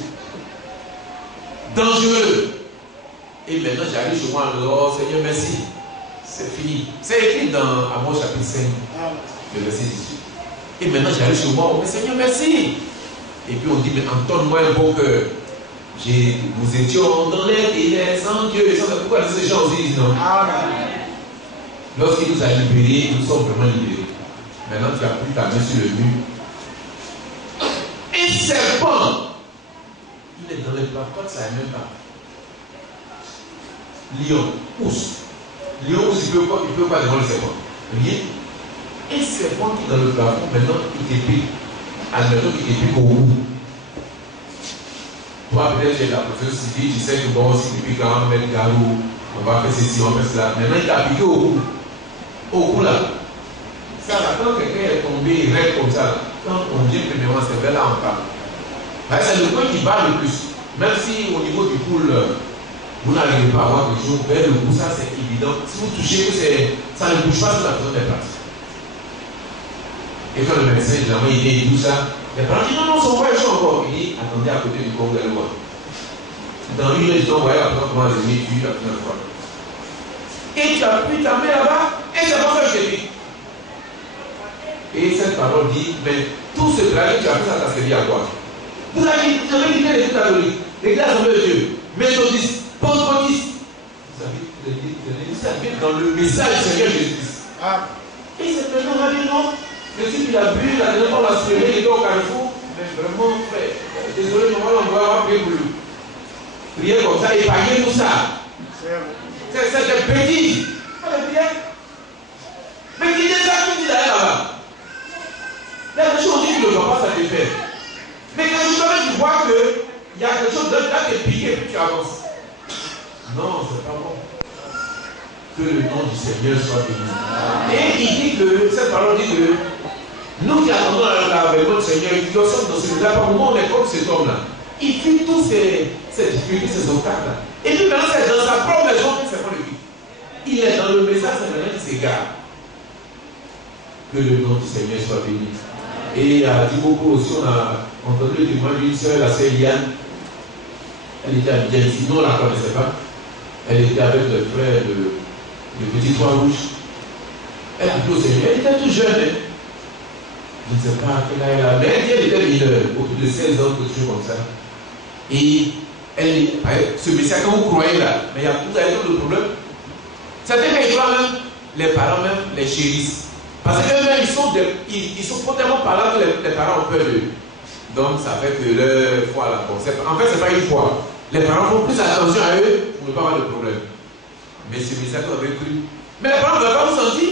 dangereux. Et maintenant j'arrive chez moi, oh Seigneur merci, c'est fini. C'est écrit dans Amos chapitre 5, le verset 18. Et maintenant j'arrive chez moi, oh mais Seigneur merci. Et puis on dit, mais entonne-moi un bon cœur. Nous étions dans les délais sans Dieu. Et ça, pourquoi ces gens disent non? Lorsqu'il nous a libérés, nous sommes vraiment libérés. Maintenant, tu as pris ta main sur le mur. Un serpent, il est dans les plats, toi, ça n'est même pas. Lion, pousse. Lion, il peut pas devant le serpent. Rien. Un serpent qui est dans le plafond, maintenant, il te pique. Admettons qu'il te pique au bout. Toi, peut-être, tu es la professeure civile, tu sais que bon, si depuis 40 mètres garou, on va faire ceci, on va faire cela. Maintenant, il t'a piqué au bout. Au bout là. Ça, là, quand quelqu'un est tombé, il reste comme ça, là. Quand on vient premièrement, c'est vers là, on parle. C'est le point qui bat le plus. Même si au niveau du poule, vous n'arrivez pas à avoir quelque chose, vers le bout, ça c'est évident. Si vous touchez, ça ne bouge pas sur la zone des places. Et quand le médecin, généralement, il dit tout ça, les parents disent non, son frère est chaud encore. Il dit attendez à côté du corps, vous allez voir. Dans une heure, ils ont envoyé après comment les amis la première fois. Et tu as pris ta main là-bas, et ça va faire chez lui. Et cette parole dit mais tout ce travail que tu as fait, ça t'a servi à quoi? Vous avez quitté les catholiques, l'Église de Dieu, méthodistes, pentecôtistes. Vous avez dans le message du Seigneur Jésus. Et c'est maintenant on a dit non. Le type il a bu, la dernière fois on l'a soulevé, il était au carrefour. Mais vraiment, frère, désolé, normalement on va prier pour lui. Prier comme ça, épargner tout ça. C'est des bêtises. Pas de prière. Mais qui est ça qui dit là-bas? Il y a des choses qui ne doivent pas satisfaire. Mais quand tu vois qu'il y a quelque chose d'autre là qui est piqué, puis tu avances. Non, c'est pas bon. Que le nom du Seigneur soit béni. Et il dit que, cette parole dit que, nous qui attendons l'avènement du Seigneur, qui sommes dans ce là, par moment on est comme cet homme-là. Il vit tous ces difficultés, ces obstacles-là. Et puis maintenant, c'est dans sa propre maison qu'il s'est pas le vit. Il est dans le message, c'est maintenant qu'il s'égare. Que le nom du Seigneur soit béni. Et à Diboko aussi, on a entendu le témoin d'une sœur, la sœur Yann. Elle était à Abidjan, sinon on ne la connaissait pas. Elle était avec le frère de Petit Toit Rouge. Elle a pris au Seigneur, elle était toute jeune. Hein. Je ne sais pas quelle âge elle a, mais elle était mineure, autour de 16 ans, quelque chose comme ça. Et ce message, quand vous croyez là, mais vous avez tout le problème. Certains quand ils croient même, les parents même les chérissent. Parce qu'eux-mêmes, ils sont tellement parlants que les parents ont peur d'eux. Donc, ça fait que leur foi là, bon, en fait, ce n'est pas une foi. Les parents font plus attention à eux pour ne pas avoir de problème. Mais ce message qu'on avait cru. Mais les parents ne veulent pas vous sentir.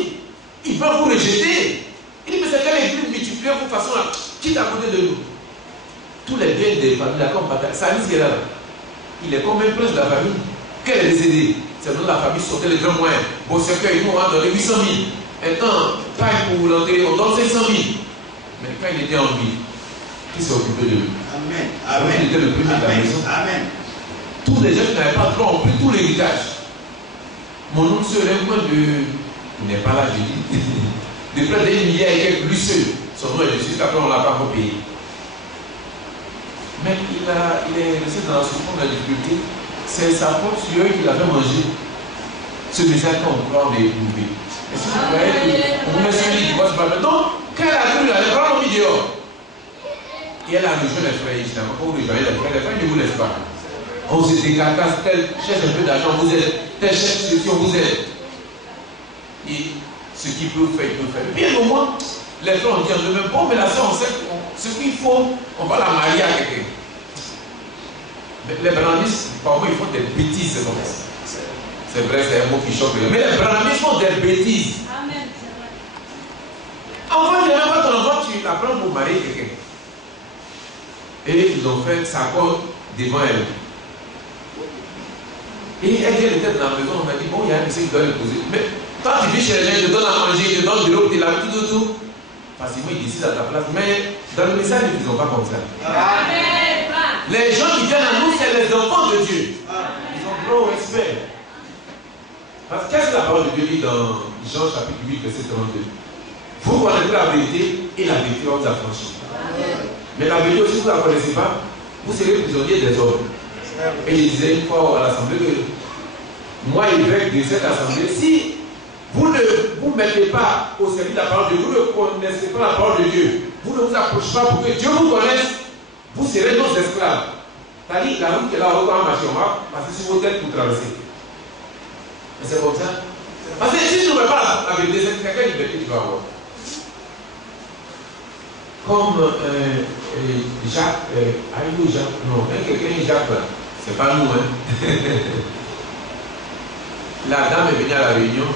Ils veulent vous rejeter. Ils disent, mais c'est quelle église multipliée de façon là, qui est à côté de nous? Tous les biens des familles, là, comme Salis qui est là. Il est comme un prince de la famille. Quel est décédé? C'est dans la famille sortait les grands moyens. Bon, c'est qu'ils vont donner 800 000. Maintenant, pas pour l'enterrer, on donne 500 000. Mais quand il était en vie, qui s'est occupé de lui? Amen. Amen. Il était le premier de la maison. Amen. Tous les gens qui n'avaient pas de droit ont pris tout l'héritage. Mon oncle serait moins de. Il n'est pas là, je dis. De près d'un milliard et quelques Lucieux. Son nom est dessus, après on ne l'a pas encore payé. Mais il est resté dans la souffrance de la difficulté. C'est sa propre sueur qui l'a fait manger. Ce message qu'on croit, on est éprouvé. Et si vous voyez qu'on met sur lui, tu vois, c'est pas mal. Donc, quand elle a cru, elle a vraiment mis dehors. Et elle a rejoint les frères, évidemment. Quand vous rejoignez les frères ne vous laissent pas. On se décarcasse, tel cherche un peu d'argent, vous aide. Tel cherche ceci, on vous aide. Et ce qu'il peut faire, il peut faire. Bien au moins, les frères ont dit en eux-mêmes, bon, mais la soeur, on sait ce qu'il faut, on va la marier à quelqu'un. Mais les brandistes, parfois, ils font des bêtises, c'est comme ça. C'est vrai, c'est un mot qui choque. Mais les brandistes font des bêtises. Amen. Enfin, je n'ai pas ton enfant, tu l'apprends pour marier quelqu'un. Et ils ont fait sa corde devant elle. Et elle était dans la maison, on m'a dit, bon, il y a un monsieur qui doit l'épouser. Mais quand tu vis chez les gens, ils te donnent à manger, ils te donnent de l'eau, tu l'as tout. Facilement, ils décident à ta place. Mais dans le message, ils ne font pas comme ça. Amen. Les gens qui viennent à nous, c'est les enfants de Dieu. Ils ont droit au respect. Parce qu'est-ce que la parole de Dieu dit dans Jean chapitre 8, verset 32? Vous connaîtrez la vérité et la vérité va vous affranchir. Mais la vérité aussi, vous ne la connaissez pas, vous serez prisonniers des hommes. Et je disais une fois à l'assemblée que moi, évêque de cette assemblée, si vous ne vous mettez pas au service de la parole de Dieu, vous ne connaissez pas la parole de Dieu, vous ne vous approchez pas pour que Dieu vous connaisse, vous serez nos esclaves. C'est-à-dire la route qui est là, on va marcher, on va passer sur vos têtes pour traverser. Et c'est comme ça. Parce que si tu ne veux pas la vérité, c'est quelle liberté tu vas avoir? Comme Jacques, non, quelqu'un Jacques, c'est pas nous, hein. La dame est venue à la réunion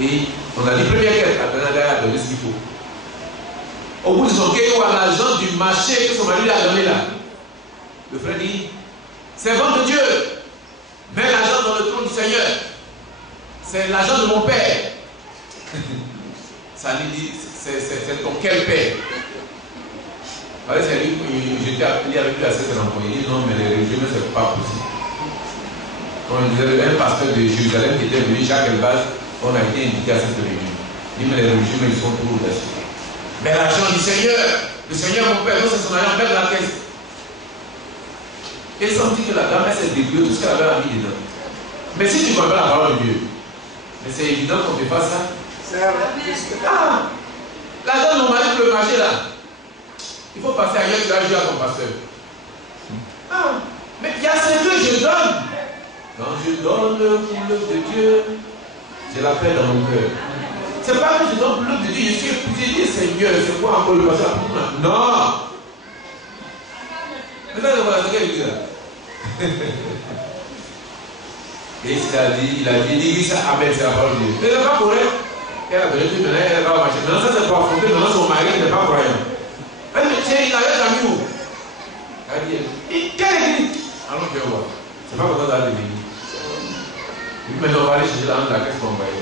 et on a dit première qu'elle a donné ce qu'il faut. Au bout de son cahier, à l'agent du marché que son mari lui a donné là, le frère dit, c'est bon de Dieu, mets l'argent dans le trône du Seigneur. C'est l'argent de mon père. Ça lui dit, c'est ton quel père? J'étais appelé avec lui à cette rencontre. Il dit non, mais les religieux, ce n'est pas possible. Quand on disait, un pasteur de Jérusalem qui était venu, Jacques Elbaz, on a été invité à cette réunion. Il dit, mais les religieux, ils sont trop audacieux. Mais l'argent du Seigneur, le Seigneur, mon père, c'est son argent, mettre la caisse. Et sans dire que la dame, elle s'est débrouillée, tout ce qu'elle avait mis dedans. Mais si tu ne comprends pas la parole de Dieu, mais c'est évident qu'on ne fait pas ça. Ah, la dame, mon mari, pour le marché là. Il faut passer ailleurs, tu vas jouer à ton pasteur. Ah, mais il y a ce que je donne. Quand je donne pour l'œuvre de Dieu, j'ai la paix dans mon cœur. C'est pas que je donne pour l'œuvre de Dieu, je suis épuisé, Seigneur, c'est quoi encore le pasteur? Non. Mais ça, c'est voilà ce qu'elle dit là. Et il a dit ça, amen, c'est la parole de Dieu. Mais c'est pas correct. Elle a donné tout, maintenant elle va marcher. Maintenant ça c'est pour affronter, maintenant son mari n'est pas croyant. Elle me tient, il a l'air d'amour. Elle dit, quelle église? Allons, je vais voir. C'est pas comme ça dans l'église. Maintenant, on va aller chercher la caisse qu'on va y.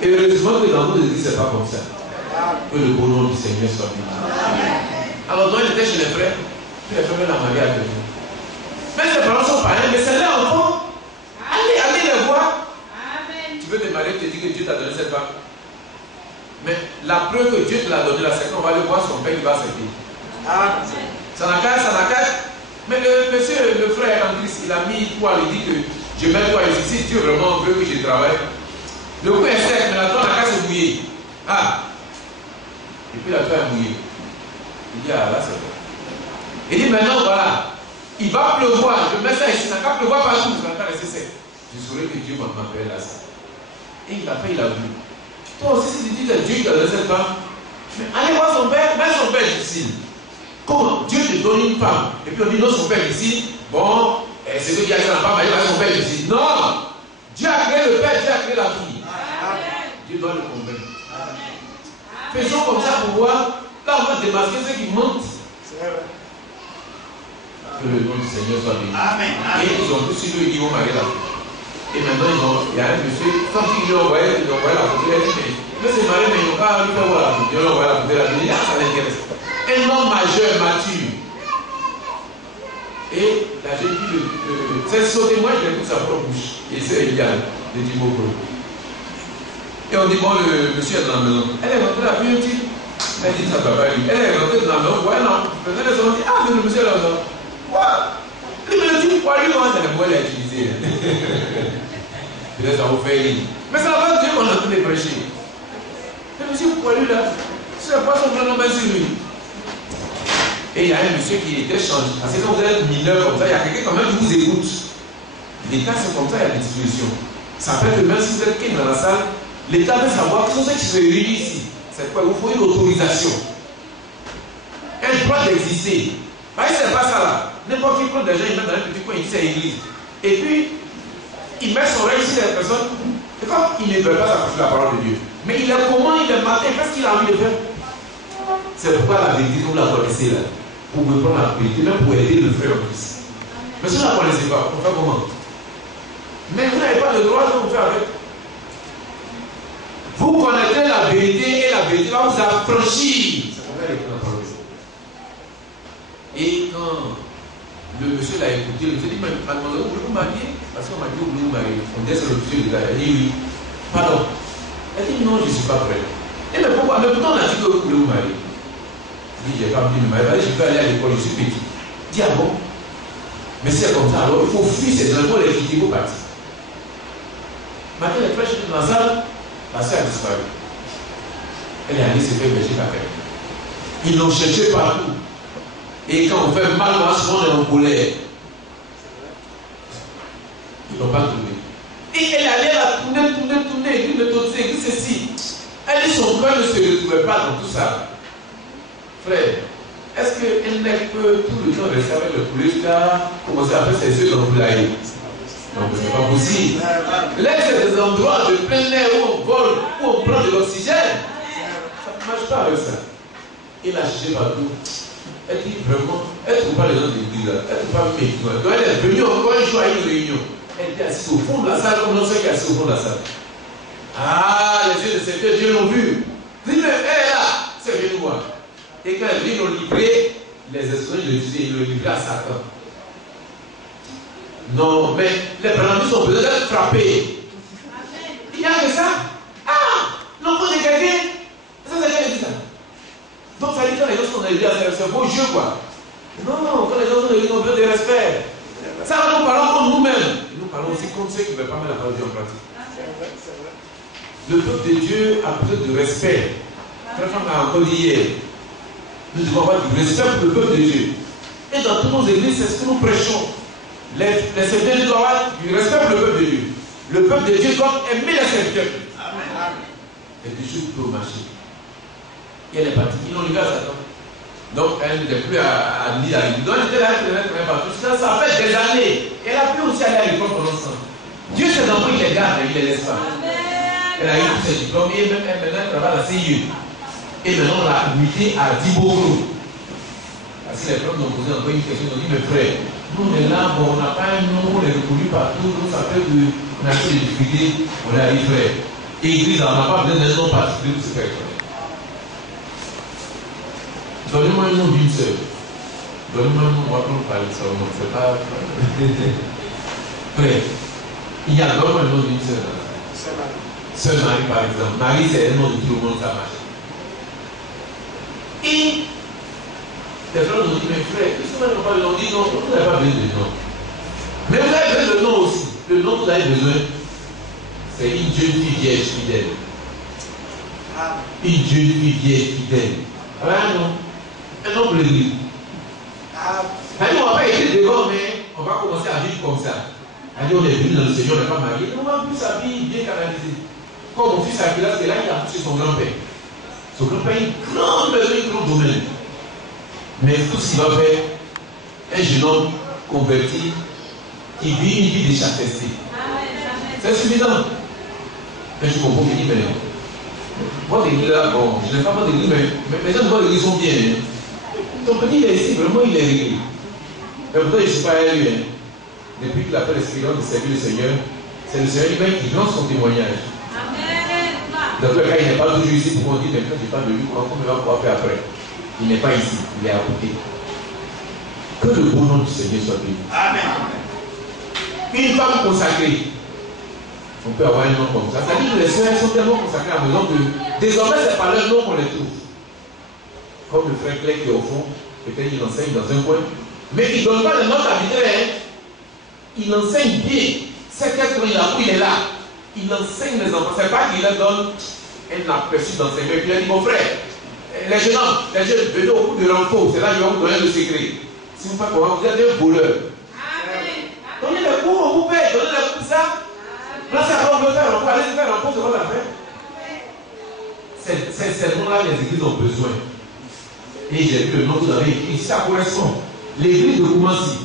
Et heureusement que dans nos églises, c'est pas comme ça. Que le bon nom du Seigneur soit béni. Alors, donc, il était chez les frères. Puis les frères l'ont marié à quelqu'un. Mais ses parents sont païens, mais c'est leur enfant. Allez les voir. Tu veux te marier, tu te dis que Dieu t'a donné cette femme. Mais la preuve que Dieu te l'a donné, c'est qu'on va aller voir son père qui va s'aider. Ça n'a qu'à. Mais le monsieur, le frère en Christ, il a mis quoi? Il dit que je mets quoi ici. Si Dieu vraiment veut que je travaille, le coup est sec, mais la toile n'a qu'à se mouiller. Ah! Et puis la toile est mouillée. Il dit, ah là c'est bon. Il dit, maintenant voilà, il va pleuvoir, je mets ça ici, ça n'a qu'à pleuvoir partout, ça n'a qu'à rester sec. Je saurais que Dieu m'appelle à ça. Et il a fait, il a vu. Toi aussi, si tu dis que Dieu qui a donné cette femme, mais allez voir son père, mais son père est difficile. Comment Dieu te donne une femme, et puis on dit non, son père est difficile, bon, c'est que Dieu a créé la femme, il son père est difficile. Non! Dieu a créé le père, Dieu a créé la fille. Dieu doit le convaincre. Faisons comme ça pour voir, là on va démasquer ceux qui mentent. Que le nom du Seigneur soit béni. Et ils ont tous su ils vont marier la fille. Et maintenant, il y a un monsieur, quand il lui a envoyé la photo, il a dit, mais c'est marié, mais ils n'ont pas lui faire voir la photo. Ils lui ont envoyé la photo, il a dit, ah, ça l'intéresse. Un homme majeur, mature. Et la jeune fille, c'est sauté, moi, je l'écoute sa propre bouche. Et c'est Eliane, de Dimoko. Et on dit, bon, le monsieur est dans la maison. Elle est rentrée la plus petite. Elle dit, ça va pas lui. Elle est rentrée dans la maison, ouais, non. Elle dit, ah, mais le monsieur est là, non. Quoi? Il me dit, quoi, lui, comment c'est le mot, elle a utilisé. Peut-être ça vous fait rire. Mais c'est la base de Dieu qu'on a tous les prêchés. Le monsieur, pourquoi lui là? C'est pas son prénom, mais sur lui. Et il y a un monsieur qui était changé. Parce que quand vous êtes mineur comme ça, il y a quelqu'un quand même qui vous écoute. L'État, c'est comme ça, il y a des dispositions. Ça fait que même si vous êtes qui dans la salle, l'État veut savoir tous ceux qui se réunissent ici. C'est quoi? Il vous faut une autorisation. Un droit d'exister. Bah, c'est pas ça là. N'importe qui prend des gens, il met dans un petit coin, il dit c'est l'église. Et puis, il met son règle sur les personnes. Et comme il ne veut pas s'appliquer la parole de Dieu. Mais il est comment, il est matin, qu'est-ce qu'il a envie de faire? C'est pourquoi la vérité, vous la connaissez là. Pour me prendre la vérité, même pour aider le frère en Christ. Mais si vous ne la connaissez pas, on fait comment? Mais vous n'avez pas le droit de vous faire avec. Vous connaissez la vérité et la vérité va vous affranchir. Et quand le monsieur l'a écouté, le monsieur dit, mais mademoiselle, vous voulez vous marier? Parce qu'on m'a dit, vous voulez vous marier. On dit, c'est le monsieur de la. Elle dit, oui. Pardon. Elle dit, non, je ne suis pas prêt. Et mais pourquoi? Mais pourtant, on a dit que vous voulez vous marier. Je dis, j'ai pas envie de me marier. Je vais aller à l'école, je suis petit. Dis, ah bon? Mais c'est comme ça, alors il faut fuir ces enfants, les quitter, il faut partir. Maintenant, les frères, dans la salle, la sœur a disparu. Elle est allée se faire berger par quelqu'un. Ils l'ont cherché partout. Et quand on fait mal, souvent on est en colère. Ils ne l'ont pas trouvé. Et elle allait la tourner. tourné, église méthodiste, église ceci. Elle dit son cœur ne se retrouvait pas dans tout ça. Frère, est-ce qu'elle n'est que tout le temps rester avec le poulet jusqu'à commencer à faire ses yeux dans le poulailler? Donc c'est pas possible. Là, c'est des endroits de plein air où on vole, où on prend de l'oxygène. Ça ne marche pas avec ça. Il a cherché partout. Elle dit vraiment, elle ne trouve pas les gens de l'église là. Elle ne trouve pas mes étudiants. Donc elle est venue encore un jour à une réunion. Elle était assise au fond de la salle, comme l'on sait qui est assis au fond de la salle. Ah, les yeux de ces deux Dieu l'ont vu. Dis-le, elle est là, c'est venu voir. Et quand elle vient nous livrer, les esprits le livrer à Satan. Non, mais les prétendus sont besoin d'être frappés. Il n'y a que ça. Ah, l'enfant de quelqu'un. Ça, c'est quelqu'un qui dit ça. Donc ça dit quand les gens sont dans l'église, c'est beau jeu quoi. Non, quand les gens sont dans l'église, on veut de respect. Ça, nous parlons comme nous-mêmes. Nous parlons aussi comme ceux qui ne veulent pas mettre la parole de Dieu en pratique. Le peuple de Dieu a besoin de respect. Frère Franck a encore dit hier. Nous devons avoir du respect pour le peuple de Dieu. Et dans toutes nos églises, c'est ce que nous prêchons. Les serviteurs doivent avoir du respect pour le peuple de Dieu. Le peuple de Dieu doit aimer les serviteurs. Et des choses peuvent marcher. Et elle est partie. Ils l'ont livré à Satan. Donc elle n'était plus à l'île à l'île. Donc elle était là, elle était partout. Ça fait des années. Elle a pu aussi aller à l'école pendant ce temps. Dieu ses enfants, il les garde, il les laisse pas. Elle a eu tous ses diplômes et maintenant elle travaille à la CIE. Et maintenant on l'a muté à Diboro. Parce que les femmes nous ont posé encore une question, ils ont dit, mes frères, nous on est là, bon, on n'a pas un nom, on est reconnu partout, donc ça fait qu'on a assez de difficultés, on est allé frère. Église, on n'a pas besoin d'un nom particulier pour se faire connaître. Donnez-moi le nom d'une sœur. Donnez-moi le nom, on va pas nous parler de ça, non, c'est pas. Frère, il y a donne-moi le nom d'une sœur. Sœur Marie, par exemple. Marie, c'est le nom de tout le monde, ça marche. Et les gens nous disent, mes frères, ils ne pas le nom, dit non, vous n'avez pas besoin de nom. Mais vous avez besoin de nom aussi. Le nom que vous avez besoin, c'est une jeune fille vierge fidèle. Une jeune fille vierge fidèle. Voilà un nom. Un nom de l'église. On ne va pas écrire devant, mais on va commencer à vivre comme ça. On est venu dans le Seigneur, on n'est pas marié. On va vivre sa vie bien canalisée. Comme mon fils Aquilas, c'est là qu'il a touché son grand-père. Son grand-père a une grande maison, un grand domaine. Mais tout ce qu'il va faire, un jeune homme converti qui vit une vie de chasteté. C'est suffisant. Mais je comprends qu'il dit, mais votre église là, bon, je n'ai pas votre église, mais les gens de votre église sont bien. Ton petit, il est ici, vraiment, il est réglé. Mais pourtant, je ne suis pas à lui. Depuis qu'il a fait l'expérience de servir le Seigneur, c'est le Seigneur lui-même qui lance son témoignage. Dans le cas, il n'est pas toujours ici pour qu'on dise, mais quand je parle de lui, comment il va pouvoir faire après? Il n'est pas ici, il est à côté. Que le bon nom du Seigneur soit béni. Amen. Une femme consacrée. On peut avoir un nom comme ça. C'est-à-dire que les sœurs sont tellement consacrées à la maison que désormais, c'est par leur nom qu'on les trouve. Comme le frère Claire qui est au fond, peut-être il enseigne dans un coin. Mais il ne donne pas de notes arbitraires. Il enseigne bien. C'est qu'est-ce qu'il a où il est là. Il enseigne les enfants. C'est pas qu'il leur donne un aperçu d'enseignement. Et puis il a dit, mon frère, les jeunes hommes, les jeunes, venez au bout de l'enfant. C'est là qu'ils vont vous donner le secret. Si vous faites comment, vous êtes un voleur. Donnez les cours, on vous paye. Donnez les cours, ça. Là, c'est après, on veut faire l'enfant. Allez faire l'enfant, c'est votre affaire. Ces noms-là, les églises ont besoin. Et j'ai vu le nom que vous avez écrit. Ça correspond. L'église de Koumassi,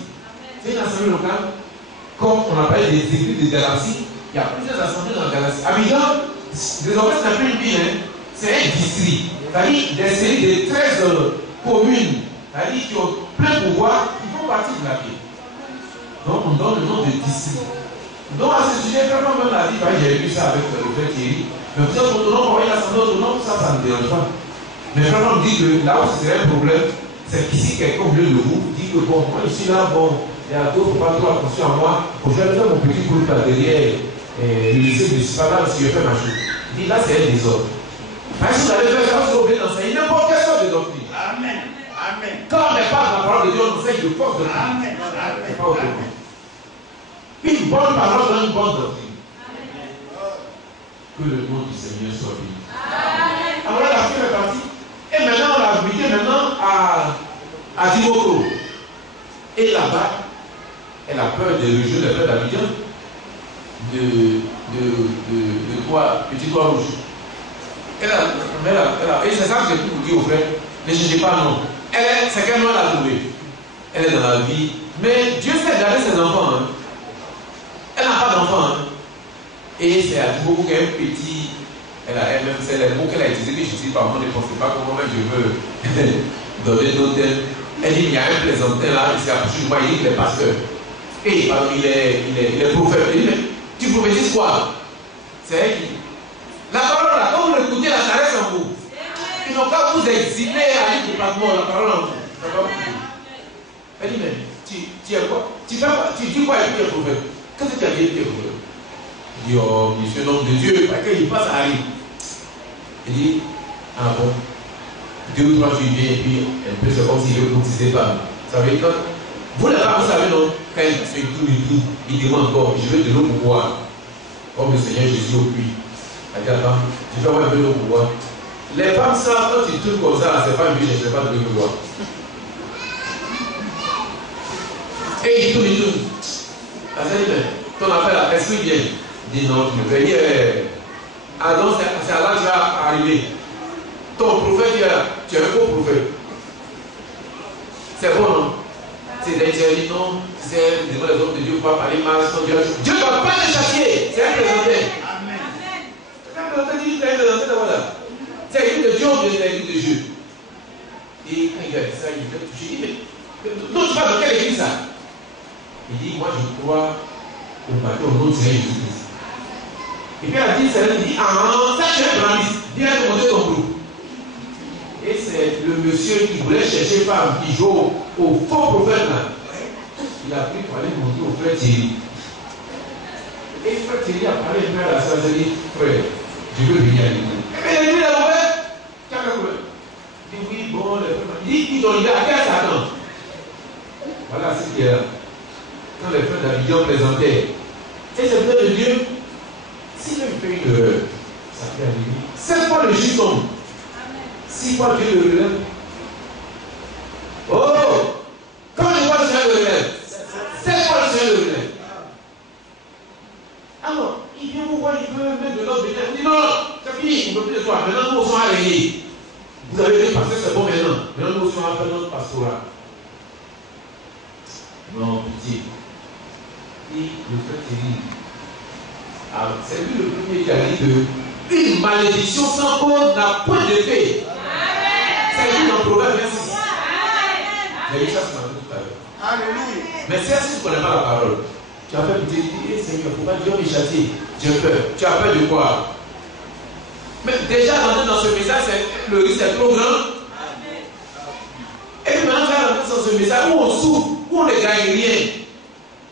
c'est une assemblée locale. Comme on a parlé des églises de Galaxie, il y a plusieurs assemblées dans la Galaxie. Abidjan, désormais, ce n'est plus une ville, hein. C'est un district. C'est-à-dire des séries de 13 communes, c'est-à-dire qui ont plein pouvoir, qui font partie de la ville. Donc on donne le nom de district. Donc à ce sujet, quand on a dit, j'ai vu ça avec le frère Thierry, mais vous êtes autonome, on va y l'assemblée autonome, ça ne me dérange pas. Mais vraiment, on dit que là où c'est un problème, c'est qu'ici, quelqu'un au milieu de vous dit que bon, moi ici là, bon, il y a d'autres, pas trop attention à moi, bon, je vais faire mon petit groupe là derrière le lycée municipal là, parce que je fais ma chose. Il dit là, c'est un désordre. Parce que vous allez faire ça, vous êtes obligé d'enseigner n'importe quelle sorte de doctrine. Amen. Amen. Quand on n'est pas dans la parole de Dieu, on enseigne de force de Dieu. Amen. C'est pas autrement. Une bonne parole dans une bonne doctrine. Que le nom du Seigneur soit béni. Alors la fille est partie. Et maintenant, on l'a habité maintenant à quoi, petit doigt rouge. Et c'est ça que j'ai pu vous dire au frère. Ne cherchez pas, non. C'est qu'elle m'a la trouvé. Elle est dans la vie. Mais Dieu sait garder ses enfants. Hein. Elle n'a pas d'enfant. Hein. Et c'est à beaucoup qu'un petit. Elle-même, c'est les mots qu'elle a utilisés que j'utilise par moi, ne pensez pas comment je veux donner d'autres. Elle dit il y a un plaisantin là, il s'est approché de moi, il dit qu'il est pasteur. Et il est prophète. Il dit mais tu prophétises quoi? C'est elle qui dit. La parole là, quand vous l'écoutez, là, ça reste en vous. Ils n'ont pas vous exiler à l'île du département, la parole en vous. Elle dit mais tu es quoi? Tu fais quoi? Tu dis quoi et tu es prophète? Qu'est-ce que tu as dit que tu es prophète? Il dit oh, monsieur, nom de Dieu, parce qu'il passe à Harry. Il dit ah bon, 2 ou 3 jours il vient et puis un peu c'est comme s'il ne boutisait pas. Ça veut dire que vous les femmes, vous savez non, quand il fait tout, il demande encore, je veux de l'eau pour boire. Comme le Seigneur Jésus au puits. Elle dit attends, je vais avoir un peu d'eau pour boire. Les femmes savent quand ils tournent comme ça, c'est pas un but, je ne sais pas de l'eau pour boire. Et il tourne. Elle dit ton affaire là, est-ce qu'il vient? Il dit non, tu me fais hier. Ah donc c'est à là que tu vas arriver. Ton prophète, tu es un beau prophète. C'est bon, non? C'est des dit non, c'est devant les hommes de Dieu, pour parler mal, sans Dieu. Dieu ne va pas les châtier. C'est un présenté. Amen. C'est un présenté, dit c'est un présenté, voilà. C'est l'église de Dieu, c'est l'église de Dieu. Et quand il a dit ça, il a touché. Il dit mais non, tu vas dans quelle église ça? Il dit moi je crois au baptême au nom de Seigneur Jésus. Et puis elle a dit, il dit, ah, ça tu es un brandiste, viens monter ton groupe. Et c'est le monsieur qui voulait chercher femme, qui joue au faux prophète là. Il a pris pour aller monter au frère Thierry. Et frère Thierry a parlé un peu à la salle, il a dit, frère, je veux venir à l'église. Mais il a dit, la mauvaise, tu as le problème. Il dit, oui, bon, le frère, il dit, à quel Satan? Voilà ce qui est là. Quand les frères d'Abidjan présentaient, et c'est vrai de Dieu. S'il fait une erreur, ça fait arriver. 7 fois le juge tombe. 6 fois Dieu le relève. Oh! Quand je vois le Seigneur le relève, 7 fois le Seigneur le relève. Alors, il vient vous voir, il veut mettre de l'autre bénéfice. Il dit non, c'est fini, on ne peut plus de toi. Maintenant, nous, on s'en réveillés. Vous avez dit, pasteur, c'est bon maintenant. Maintenant, nous, on s'en fait notre pastorat. Non, pitié. Et le frère Thierry. C'est lui le premier qui a dit que une malédiction sans cause n'a point d'effet. C'est lui dans Proverbe 26. J'ai lu ça ce matin tout à l'heure. Alléluia. Mais si tu ne connais pas la parole, tu as peur de te dire, Seigneur, il ne faut pas Dieu me châtier. J'ai peur. Tu as peur de quoi? Mais déjà rentrer dans ce message, le risque est trop grand. Et puis maintenant, tu vas rentrer dans ce message où on souffre, où on ne gagne rien,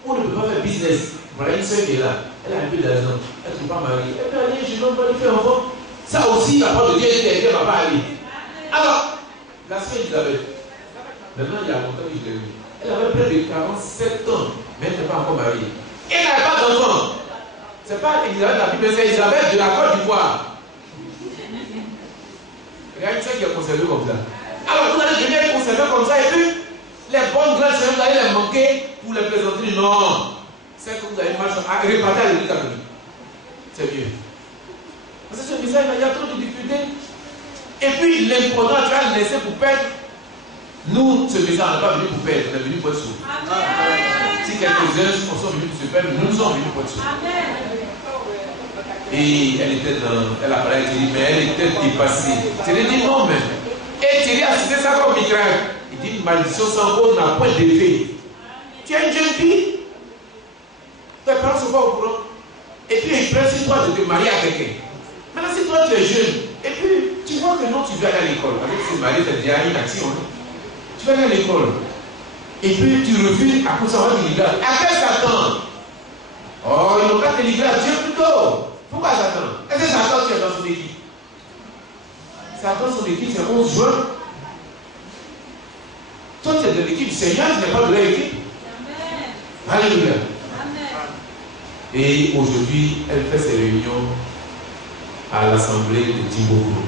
où on ne peut pas faire business. Voilà une soeur qui est là. Elle a un peu d'argent, elle ne peut pas marier. Elle peut aller, je n'ai pas lui faire enfant. Ça aussi, la parole de Dieu était elle ne va pas aller. Alors, la soeur Elisabeth, maintenant il y a longtemps que je l'ai vu. Elle avait près de 47 ans, mais elle n'était pas encore mariée. Elle n'avait pas d'enfant. Ce n'est pas Elisabeth de la Bible, c'est Elisabeth de la Côte d'Ivoire. Il y a une soeur qui est conservée comme ça. Alors, vous allez venir conserver comme ça, et puis, les bonnes grâces, vous allez les manquer pour les présenter. Non. C'est que vous avez marché à répartir à l'église catholique. C'est mieux. Parce que ce message, il y a trop de difficultés. Et puis, l'important, tu vas le laisser pour perdre. Nous, ce message, on n'est pas venu pour perdre, on est venu pour être sauvé. Si quelques-uns sont venus pour se perdre, nous sommes venus pour être sauvés. Et elle était dans. Elle a parlé avec Thierry, mais elle était dépassée. Thierry dit non, mais. Et Thierry a cité ça comme miracle. Il dit une malédiction sans cause n'a point d'effet. Tu es une jeune fille. Tes parents ne sont pas au courant. Et puis ils prennent sur toi de te marier à quelqu'un. Maintenant, si toi tu es jeune, et puis tu vois que non, tu vas aller à l'école. Avec ce mari, c'est déjà une action. Hein. Tu vas aller à l'école. Et puis tu refuses à cause de l'Église. À quel Satan? Oh, ils n'ont pas de l'Église à Dieu plutôt. Pourquoi Satan? Est-ce que Satan, tu es dans son équipe? Satan, son équipe, c'est 11 juin. Toi, tu es de l'équipe du Seigneur, tu n'es pas de l'équipe. Alléluia. Et aujourd'hui, elle fait ses réunions à l'assemblée de Timbuktu.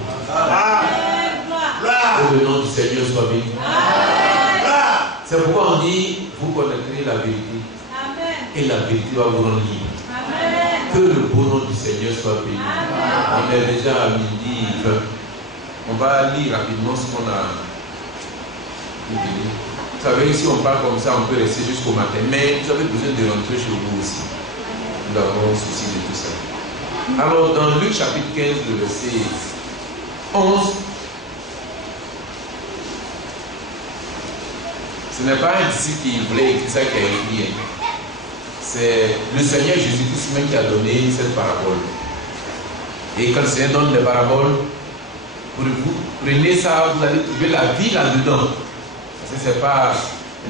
Que le nom du Seigneur soit béni. C'est pourquoi on dit, vous connaîtrez la vérité. Et la vérité va vous rendre libre. Que le beau nom du Seigneur soit béni. On est déjà à midi 20. On va lire rapidement ce qu'on a dit. Vous savez, si on parle comme ça, on peut rester jusqu'au matin. Mais vous avez besoin de rentrer chez vous aussi. Nous avons souci de tout ça. Alors, dans Luc chapitre 15, le verset 11, ce n'est pas un disciple qui voulait écrire ça qui a écrit. C'est le Seigneur Jésus-Christ même qui a donné cette parabole. Et quand le Seigneur donne des paraboles, pour vous prenez ça, vous allez trouver la vie là-dedans. Parce que ce n'est pas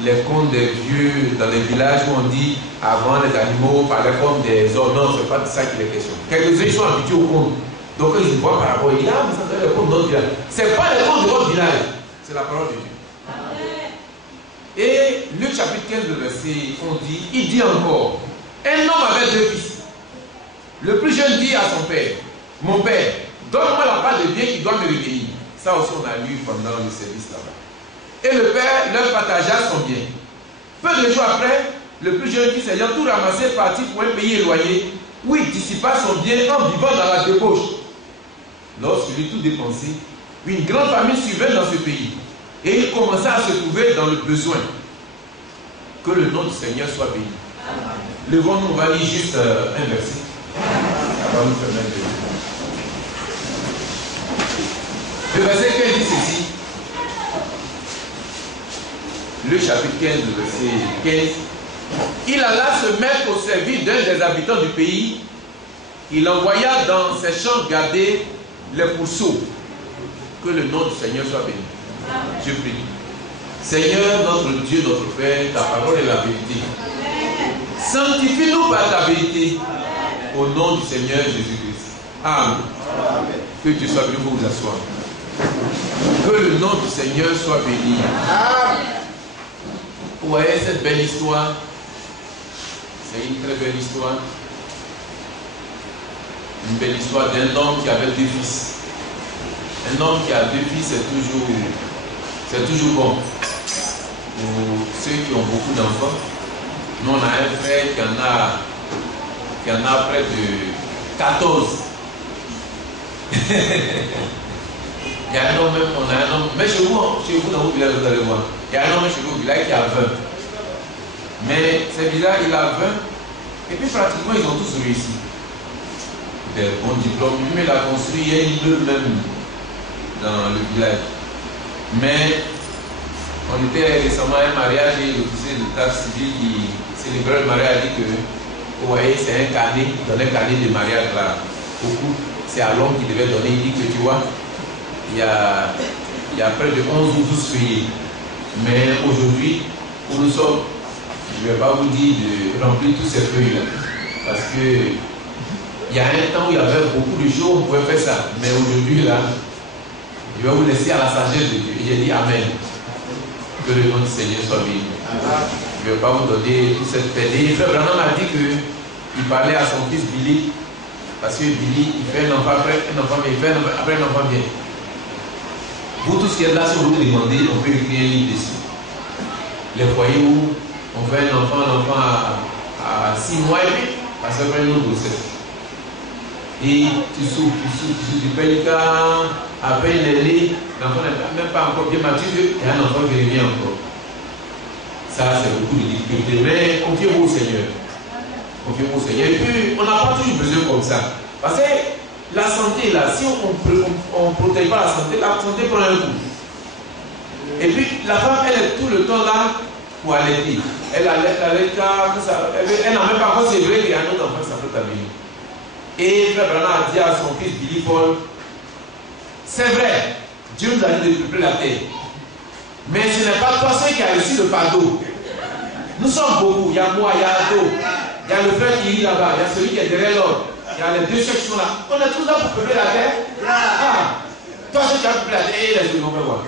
les contes des vieux dans les villages où on dit avant les animaux parlaient comme des hommes. Non, ce n'est pas de ça qu'il est question. Quelques-uns sont habitués aux contes. Donc quand ils voient parabole, ils disent ah, mais ça c'est les contes de notre village. Ce n'est pas les contes de votre village, c'est la parole de Dieu. Et Luc chapitre 15, le verset, il dit encore, un homme avait 2 fils. Le plus jeune dit à son père, mon père, donne-moi la part de bien qui doit me revenir. Ça aussi on a lu pendant le service là-bas. Et le père leur partagea son bien. Peu de jours après, le plus jeune fils ayant tout ramassé partit pour un pays éloigné, où il dissipa son bien en vivant dans la débauche. Lorsqu'il eut tout dépensé, une grande famine survint dans ce pays. Et il commença à se trouver dans le besoin. Que le nom du Seigneur soit béni. Levons-nous, on va lire juste un verset. Ça va nous permettre de... Le verset 15 dit ceci. Le chapitre 15, le verset 15. Il alla se mettre au service d'un des habitants du pays. Il envoya dans ses champs garder les pourceaux. Que le nom du Seigneur soit béni. Je prie. Seigneur, notre Dieu, notre Père, ta parole est la vérité. Sanctifie-nous par ta vérité. Au nom du Seigneur Jésus-Christ. Amen. Que Dieu soit béni, vous vous asseoir. Que le nom du Seigneur soit béni. Vous voyez cette belle histoire. C'est une très belle histoire. Une belle histoire d'un homme qui avait 2 fils. Un homme qui a 2 fils, c'est toujours bon. Pour ceux qui ont beaucoup d'enfants, nous on a un frère qui en a près de 14. Il y a un homme même, on a un homme, mais chez vous dans vos villages, vous allez voir, il y a un homme chez vous au village qui a 20. Mais c'est bizarre, il a 20, et puis pratiquement ils ont tous réussi. Des bons diplômes, lui-même il a construit un immeuble même dans le village. Mais on était récemment à un mariage et l'officier de l'état civil qui célébrait le mariage a dit que, vous voyez, c'est un carnet, il donne un carnet de mariage là au couple. C'est à l'homme qui devait donner, il dit que tu vois, il y a près de 11 ou 12 feuillets. Mais aujourd'hui, où nous sommes, je ne vais pas vous dire de remplir tous ces feuilles-là. Parce que il y a un temps où il y avait beaucoup de choses, on pouvait faire ça. Mais aujourd'hui, là, je vais vous laisser à la sagesse de Dieu. Et j'ai dit Amen. Que le nom du Seigneur soit béni. Je ne vais pas vous donner toute cette peine. Et Frère Branham a dit qu'il parlait à son fils Billy. Parce que Billy, il fait un enfant après un enfant, mais il fait après un enfant bien. Vous, tout ce qui est là, si vous vous demandez, on peut écrire un livre dessus. Les foyers où on fait un enfant à 6 mois et puis, parce que c'est une autre grossesse. Et tu souffres, tu payes le cas, à peine l'aîné, l'enfant n'est même pas encore bien mature, et un enfant qui revient encore. Ça, c'est beaucoup de difficultés. Mais confiez-vous au Seigneur. Confiez-vous au Seigneur. Et puis, on n'a pas toujours besoin comme ça. Parce que la santé, là, si on ne protège pas la santé prend un coup. Et puis, la femme, elle est tout le temps là pour allaiter. Elle allaite, elle n'a même pas encore, c'est vrai qu'il y a un autre enfant qui s'appelle Tabini. Et Frère Branham a dit à son fils Billy Paul, c'est vrai, Dieu nous a dit de peupler la terre. Mais ce n'est pas toi seul qui a reçu le fardeau. Nous sommes beaucoup. Il y a moi, il y a Ado, il y a le frère qui rit là-bas, il y a celui qui est derrière l'autre, il y a les 2 chefs qui sont là. On est tous là pour peupler la terre. Toi seul qui as peuplé la terre, et les autres, on peut voir.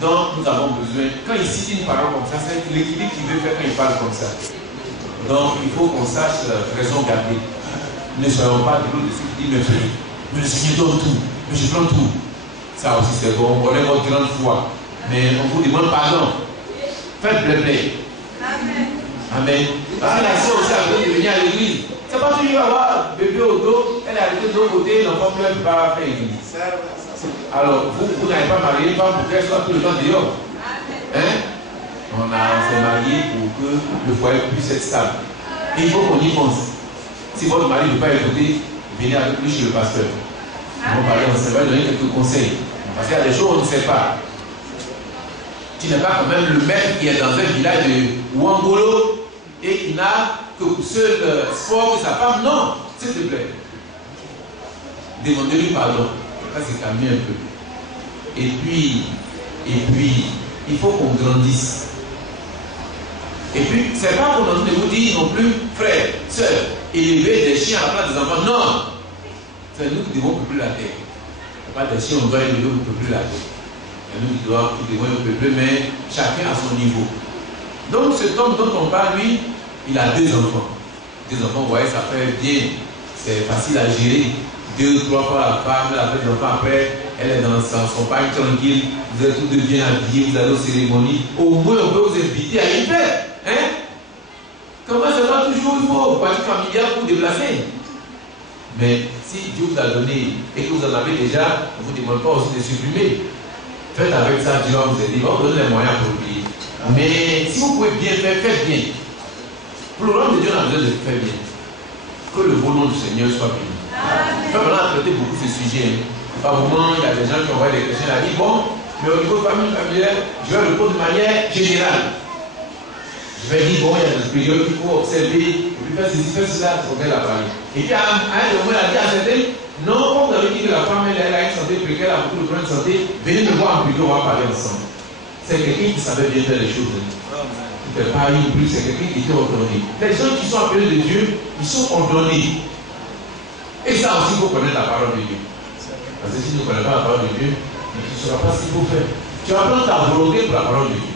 Donc nous avons besoin, quand il cite une parole comme ça, c'est l'équilibre qu'il veut faire quand il parle comme ça. Donc il faut qu'on sache raison garder. Ne soyons pas de l'autre de ceux qui disent mais le Seigneur donne tout, mais je prends tout. Ça aussi c'est bon, on est votre grande foi. Mais on vous demande pardon. Faites blé. Amen. Parce que la sœur aussi a besoin de venir à l'église. C'est pas toujours avoir bébé au dos, elle est arrêtée de l'autre côté, l'enfant ne peut pas faire l'église. Alors, vous n'avez pas marié une femme pour qu'elle soit tout le temps dehors. Hein? On s'est marié pour que le foyer puisse être stable. Et il faut qu'on y pense. Si votre mari ne veut pas écouter, venez avec lui chez le pasteur. On va parler ensemble, on va donner quelques conseils. Parce qu'il y a des choses qu'on ne sait pas. Tu n'es pas quand même le maître qui est dans un village de Ouangolo et qui n'a que seul sport que sa femme. Non, s'il te plaît. Demandez-lui pardon. Ça c'est calmer un peu. Et puis, il faut qu'on grandisse. Et puis, c'est pas pour nous de vous dire non plus, frère, soeur, élever des chiens à la place des enfants. Non! C'est nous qui devons peupler la terre. Il n'y a pas des chiens, on doit élever ou peupler la terre. C'est nous qui devons peupler, mais chacun à son niveau. Donc, cet homme dont on parle, lui, il a 2 enfants. 2 enfants, vous voyez, ça fait bien. C'est facile à gérer. 2 ou 3 fois la femme, elle a fait des enfants après, elle est dans son pagne tranquille, vous êtes tous deux bien habillés, vous allez aux cérémonies. Au moins, on peut vous inviter à une fête. Hein? Comment ça va toujours, il faut partie familiale pour déplacer. Mais si Dieu vous a donné et que vous en avez déjà, on ne vous demande pas aussi de supprimer. Faites avec ça, Dieu va vous aider, il va vous donner les moyens pour oublier. Mais si vous pouvez bien faire, faites bien. Pour le royaume de Dieu, on a besoin de faire bien. Que le beau nom du Seigneur soit béni. On a traité beaucoup de ce sujet. Par moment, il y a des gens qui envoient des questions et disent bon, mais au niveau de famille familiale, je vais répondre de manière générale. Je vais dire bon, il y a des périodes qu'il faut observer, et puis faire ceci, faire cela, il faut qu'elle a parlé. Et puis à un moment, elle a dit à certains, non, comme vous avez dit que la femme elle a une santé précaire, elle a beaucoup de problèmes de santé, venez me voir en privé, on va parler ensemble. C'est quelqu'un qui savait bien faire les choses. Il ne fait pas une plus, c'est quelqu'un qui était ordonné. Les gens qui sont appelés de Dieu, ils sont ordonnés. Et ça aussi, il faut connaître la parole de Dieu. Parce que si tu ne connais pas la parole de Dieu, tu ne sauras pas ce qu'il faut faire. Tu vas prendre ta volonté pour la parole de Dieu.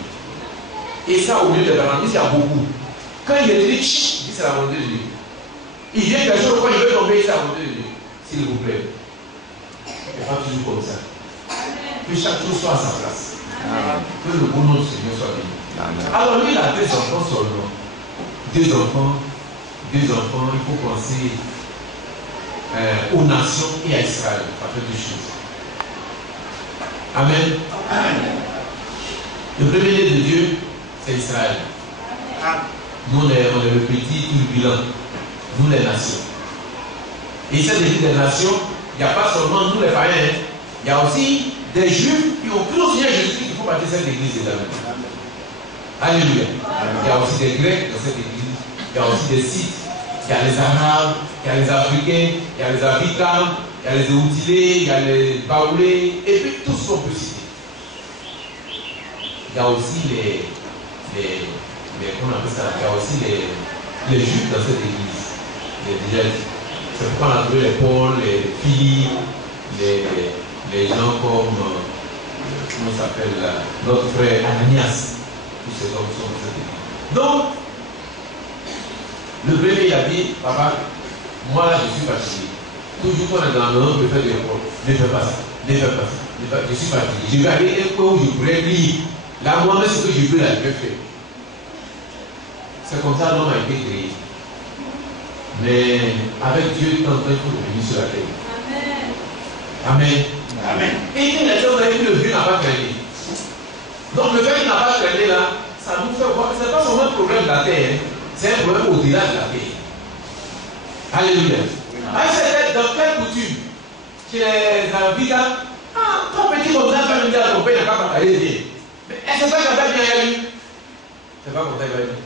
Et ça, au milieu de la il y a beaucoup. Quand il est dit, il dit c'est la volonté de Dieu. Il vient quelque chose, quand il veut tomber, c'est la volonté de Dieu. S'il vous plaît. Il n'est pas toujours comme ça. Que chaque chose soit à sa place. Que le bon nom du Seigneur soit béni. Alors lui, il a 2 enfants seulement. 2 enfants, il faut penser aux nations et à Israël. Ça fait 2 choses. Amen. Le premier-né de Dieu, c'est Israël. Nous, on est le petit turbulent. Nous, les nations. Et cette église des nations, il n'y a pas seulement nous les païens, il y a aussi des juifs qui ont cru au Seigneur Jésus qui font partie de cette église également. Alléluia. Il y a aussi des Grecs dans cette église, il y a aussi des Scythes, il y a les Arabes, il y a les Africains, il y a les Africains, il y a les Outilés, il y a les Baoulés, et puis tous sont peut citer. Il y a aussi comment on appelle ça? Il y a aussi les juifs dans cette église. C'est pourquoi on a trouvé les Paul, les Philippe, les gens comme, comment ça s'appelle, notre frère Ananias. Tous ces hommes sont dans cette église. Donc, le premier il a dit, papa, moi là je suis fatigué. Toujours quand on est dans le monde, je fais des efforts. Ne fais pas ça, ne fais pas ça. Je suis fatigué. Je vais aller un point où je pourrais lire. Là, moi-même, ce que je veux, là, je vais faire. C'est comme ça l'homme a été créé. Mais avec Dieu, tant il faut venir sur la terre. Amen. Amen. Et les gens, vous avez vu, le Dieu n'a pas traîné. Donc le fait qu'il n'a pas traîné là, ça nous fait voir. Ce n'est pas seulement un problème de la terre, c'est un problème au-delà de la terre. Alléluia. Dans quelle coutume? Chez les Avida, ton petit comme ça, quand il dit à ton père, il n'a pas allé bien. Mais est-ce que ça va bien à lui? C'est pas comme ça, il va dire.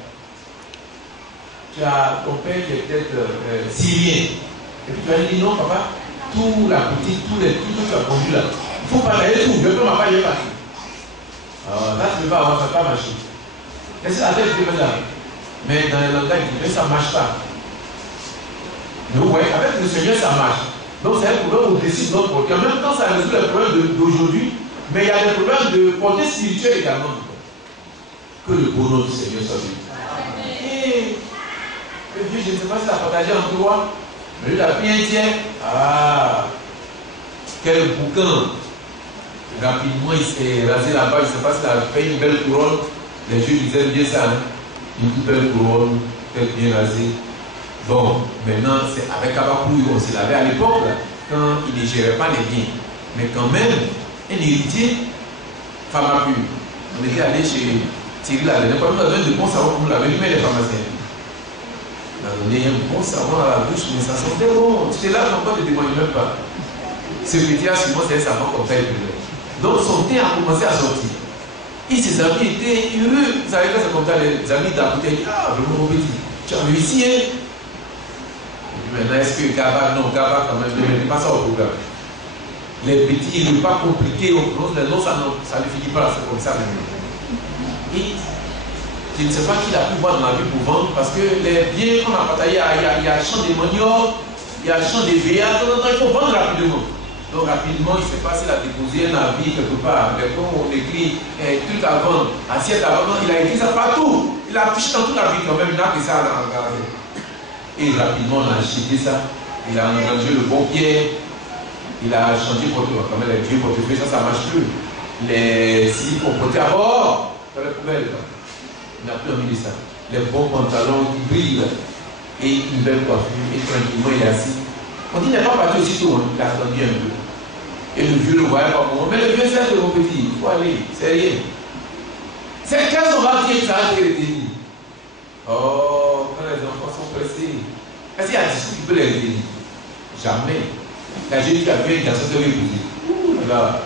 Tu as ton père qui est peut-être syrien. Et puis tu as dit non, papa, tout la petite, tout ce que tu as conduit là, il faut pas aller tout. Je peux ma part, il est parti. Alors là, tu ne peux pas avoir, ça ne va pas marcher. Laissez la tête de là. Mais dans le langage, ça ne marche pas. Mais ouais, avec le Seigneur, ça marche. Donc c'est un problème au-dessus de notre problème. En même temps, ça résout les problèmes d'aujourd'hui, mais il y a des problèmes de portée spirituelle également. Que le beau nom du Seigneur soit béni. Et le Dieu, je ne sais pas si ça a partagé en toi, mais lui, il a pris un tiers. Ah, quel bouquin. Rapidement, il s'est rasé là-bas, je ne sais pas s'il a fait une belle couronne. Les Juifs disaient bien ça. Hein? une toute belle couronne, tête bien rasée. Bon, maintenant, c'est avec Kabakouille qu'on se lavait à l'époque, quand il ne gérait pas les biens. Mais quand même, un héritier, femme à pu. On était allé chez Thierry là, il n'a pas donné de bon savon pour laver, lui-même les pharmaciens. Il a donné un bon savon à la bouche, mais ça sentait bon. Tu es là, pourquoi tu ne témoignes même pas? Ce petit-là, sûrement, c'est un savon comme ça, il pleurait. Donc son thé a commencé à sortir. Et ses amis étaient heureux. Vous savez quand c'est comme ça, les amis d'à côté disent, ah, vraiment, mon petit, tu as réussi, hein? Maintenant, est-ce que Gaba, non, Gaba quand même, ne met pas ça au programme. Les petits, il n'est pas compliqué, on prononce les noms, ça ne finit pas, c'est comme ça même. Et je ne sais pas qui a pu voir dans la vie pour vendre, parce que les biens qu'on a partagés, il y a un champ de manioc, il y a un champ de VA, il faut vendre rapidement. Donc rapidement, il ne sait pas s'il a déposé un avis quelque part. Mais quand on écrit un truc à vendre, assiette à vendre, il a écrit ça partout. Il a affiché dans toute la vie quand même, il n'a que ça à regarder. Et rapidement, on a acheté ça. Il a engagé le bon pied. Il a changé pour quand même les vieux portefeuilles, ça ne marche plus. Les silicones qu'on portait à bord, dans la poubelle. Il n'a plus envie de ça. Les bons pantalons qui brillent. Et une belle coiffure. Et tranquillement, il est assis. On dit, il n'est pas parti aussitôt, hein. Il a attendu un peu. Et le vieux ne voyait pas comment. Mais le vieux, c'est mon petit. Il faut aller. C'est rien. C'est quand on va dire que ça a été retenir. Oh, quand les enfants sont pressés. Est-ce qu'il y a un discours qui peut les retenir? Jamais. La jeune fille a fait une garçon de l'épouser. Voilà.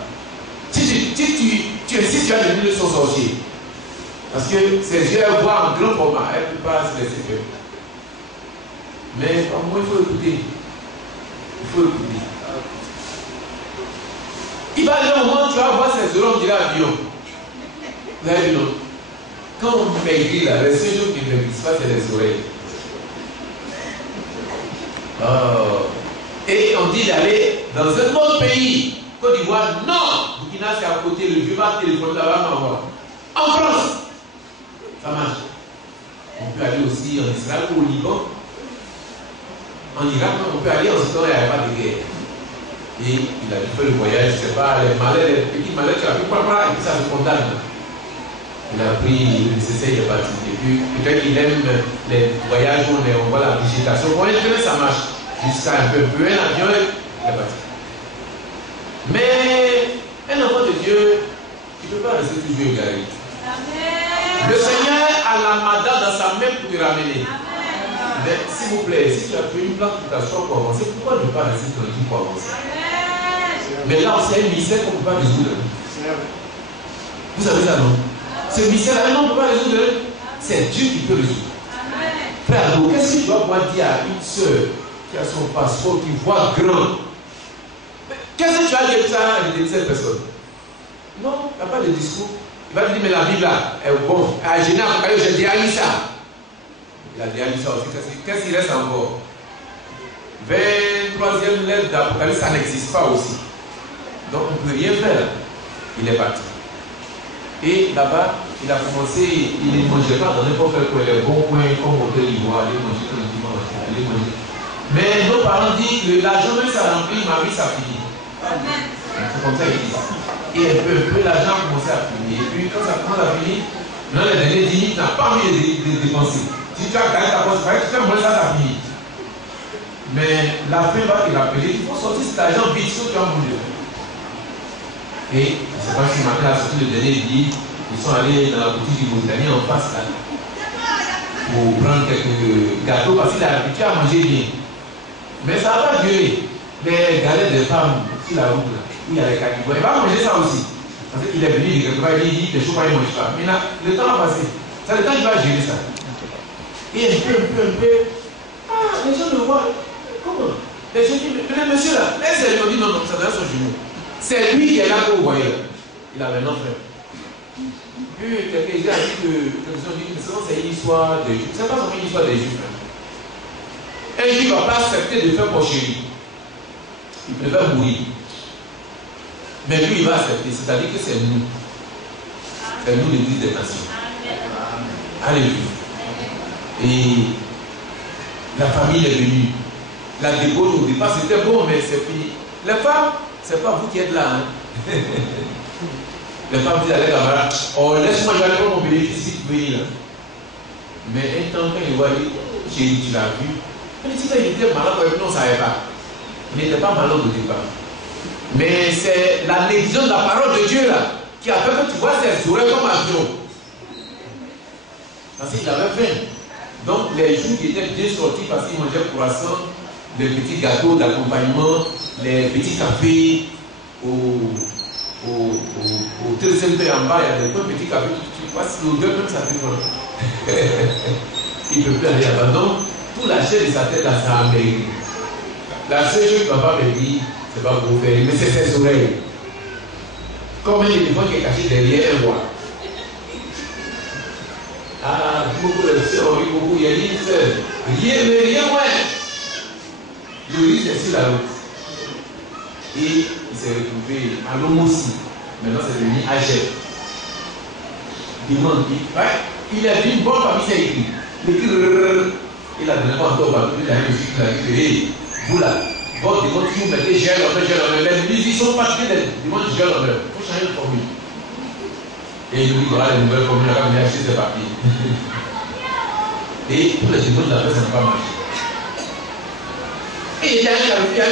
Si tu insistes, tu vas devenir son sorcier. Parce que ses yeux, elles voient en grand format. Elle ne peut pas se laisser faire. Mais au moins, il faut écouter. Il faut écouter. Il va aller au moment où tu vas voir ces oreilles, on dirait avion. Vous avez vu, non? Quand on maigrit là, les seuls jours qui ne maigrissent pas, c'est les oreilles. Oh. Et on dit d'aller dans un autre pays. Côte d'Ivoire, non! Burkina, c'est à côté, le vieux va téléphoner là-bas, m'envoie. En France! Ça marche. On peut aller aussi en Israël ou au Liban. En Irak, on peut aller en ce temps, il n'y a pas de guerre. Et il a fait le voyage, je ne sais pas, les petits malais, tu as vu, et puis ça se condamne. Il a pris le nécessaire, il est parti. Et puis, peut-être qu'il aime les voyages où on voit la végétation. Pour un train, ça marche. Jusqu'à un peu, un avion, il est parti. Mais un enfant de Dieu, il ne peut pas rester toujours égaré. Le Seigneur a la madame dans sa main pour te ramener. Amen. Mais s'il vous plaît, si tu as fait une plante pour t'asseoir pour avancer, pourquoi ne pas rester tranquille pour avancer? Mais là, c'est un mystère qu'on ne peut pas résoudre. Vous savez ça, non? Ce mystère-là, on ne peut pas résoudre. C'est Dieu qui peut résoudre. Frère, donc, qu'est-ce que tu vas pouvoir dire à une soeur qui a son passeport, qui voit grand? Qu'est-ce que tu vas dire ça à cette personne? Non, il n'y a pas de discours. Il va te dire, mais la Bible là, est bon. À Genève, j'ai déjà lu ça. Il a déjà lu ça aussi. Qu'est-ce qu'il reste encore? 23e lettre d'Apocalypse, ça n'existe pas aussi. Donc on ne peut rien faire. Il est parti. Et là-bas, il a commencé, il ne mangeait pas dans n'importe quel coin, les bons coins, comme au Côte d'Ivoire, aller manger comme dimanche, aller manger. Mais nos parents disent que l'argent même ça remplit, ma vie ça finit. C'est comme ça qu'ils disent. Et un peu l'argent a commencé à finir. Et puis quand ça commence à finir, dans les derniers 10 minutes, tu n'as pas envie de dépenser. Si tu as gagné ta poche, tu fais moins ça finit. Mais la fin va te rappeler, il faut sortir cet argent vite, sinon tu vas mourir. Et je ne sais pas si matin a sorti le dernier billet, ils sont allés dans la boutique du Mauritanie en face là, pour prendre quelques gâteaux parce qu'il a l'habitude à manger bien. Mais ça n'a pas duré. Les galettes des femmes sur la route là, où il y a les cacibos, il va manger ça aussi. Parce qu'il est venu, il dit que les choses ne mangent pas. Mais là, le temps a passé. C'est le temps qu'il va gérer ça. Et un peu. Ah, les gens le voient. Comment? Les gens disent, mais le monsieur là, laissez-le, dit non, ça doit être son genou. C'est lui qui est là pour vous voyez. Il avait un frère. Puis quelqu'un a dit que c'est une histoire des Juifs. C'est pas seulement une histoire des Juifs. Un Juif ne va pas accepter de faire porcherie. Il préfère mourir. Mais lui, il va accepter. C'est-à-dire que c'est nous. C'est nous l'Église des nations. Alléluia. Et la famille est venue. La débauche au départ, c'était bon, mais c'est fini. Les femmes, c'est pas vous qui êtes là. Hein. Les femmes disent à leurs camarades, oh, laisse-moi, je vais aller prendre mon bénéfice si tu veux venir là. Mais un temps, quand il voit, tu l'as vu. Il dit qu'il était malade, non, on ne savait pas. Il n'était pas malade au départ. Mais c'est la négligence de la parole de Dieu là qui a fait que tu vois ses oreilles comme avion. Parce qu'il avait faim. Donc les jours qui étaient bien sortis parce qu'il mangeait croissant, les petits gâteaux d'accompagnement, les petits cafés au TCP en bas, il y a des petits cafés, tu passes l'odeur même ça fait quoi. Il ne peut plus aller là-bas. Donc toute la chair de sa tête là, ça a maigri. La seule chose que papa me dit, c'est pas pour vous faire, mais c'est ses oreilles. Comme un éléphant qui est caché derrière un bois. Ah, beaucoup de sœurs, beaucoup, il y a une sœur. Rien, mais rien, ouais. Le riz est sur la route. Et il s'est retrouvé à l'homosy. Maintenant, c'est devenu Agep. Il a dit une bonne famille, c'est écrit. Il a donné encore partout, il a dit, vous là, votre démon, si vous mettez gel en main, les musiciens sont particuliers des démons de gel en main. Il faut changer de formule. Et il nous dit, voilà les nouvelles formules, là, il a acheté ses papiers. Et tous les démons de la paix, ça n'a pas marché. Et il y a un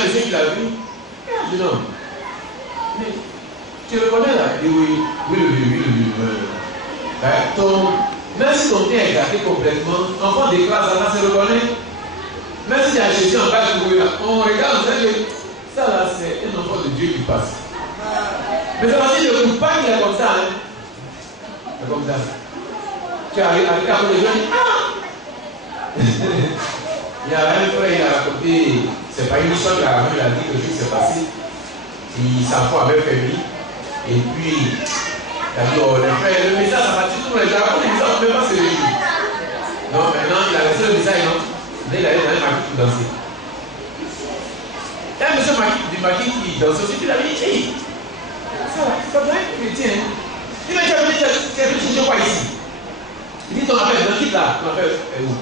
monsieur qui l'a vu. Il dit non. Mais tu le connais là? Il dit oui. Même si ton teint est gâté complètement, enfant des classes, ça se reconnaît. Même si il y a Jésus en bas de là, on regarde, on sait que ça là, c'est un enfant de Dieu qui passe. Mais c'est parce qu'il ne coupe pas qu'il est comme ça. Hein. C'est comme ça. Tu arrives avec un peu de gens, il y a un frère, il a raconté, c'est pas une histoire qu'il a raconté, il a dit que quelque chose s'est passé. Sa foi avait permis. Et puis, il a dit, oh, le message, ça va tout le gens, les gens ne peuvent pas se réunir. Non, maintenant, il a laissé le message, non? Il a allé dans un maquis pour danser. Il y a un monsieur du maquis qui danse aussi, puis il a dit, hey, ça doit être chrétien. Il m'a dit, tu es venu chercher quoi ici? Il dit, ton appel, dans qui là? Ton appel est où?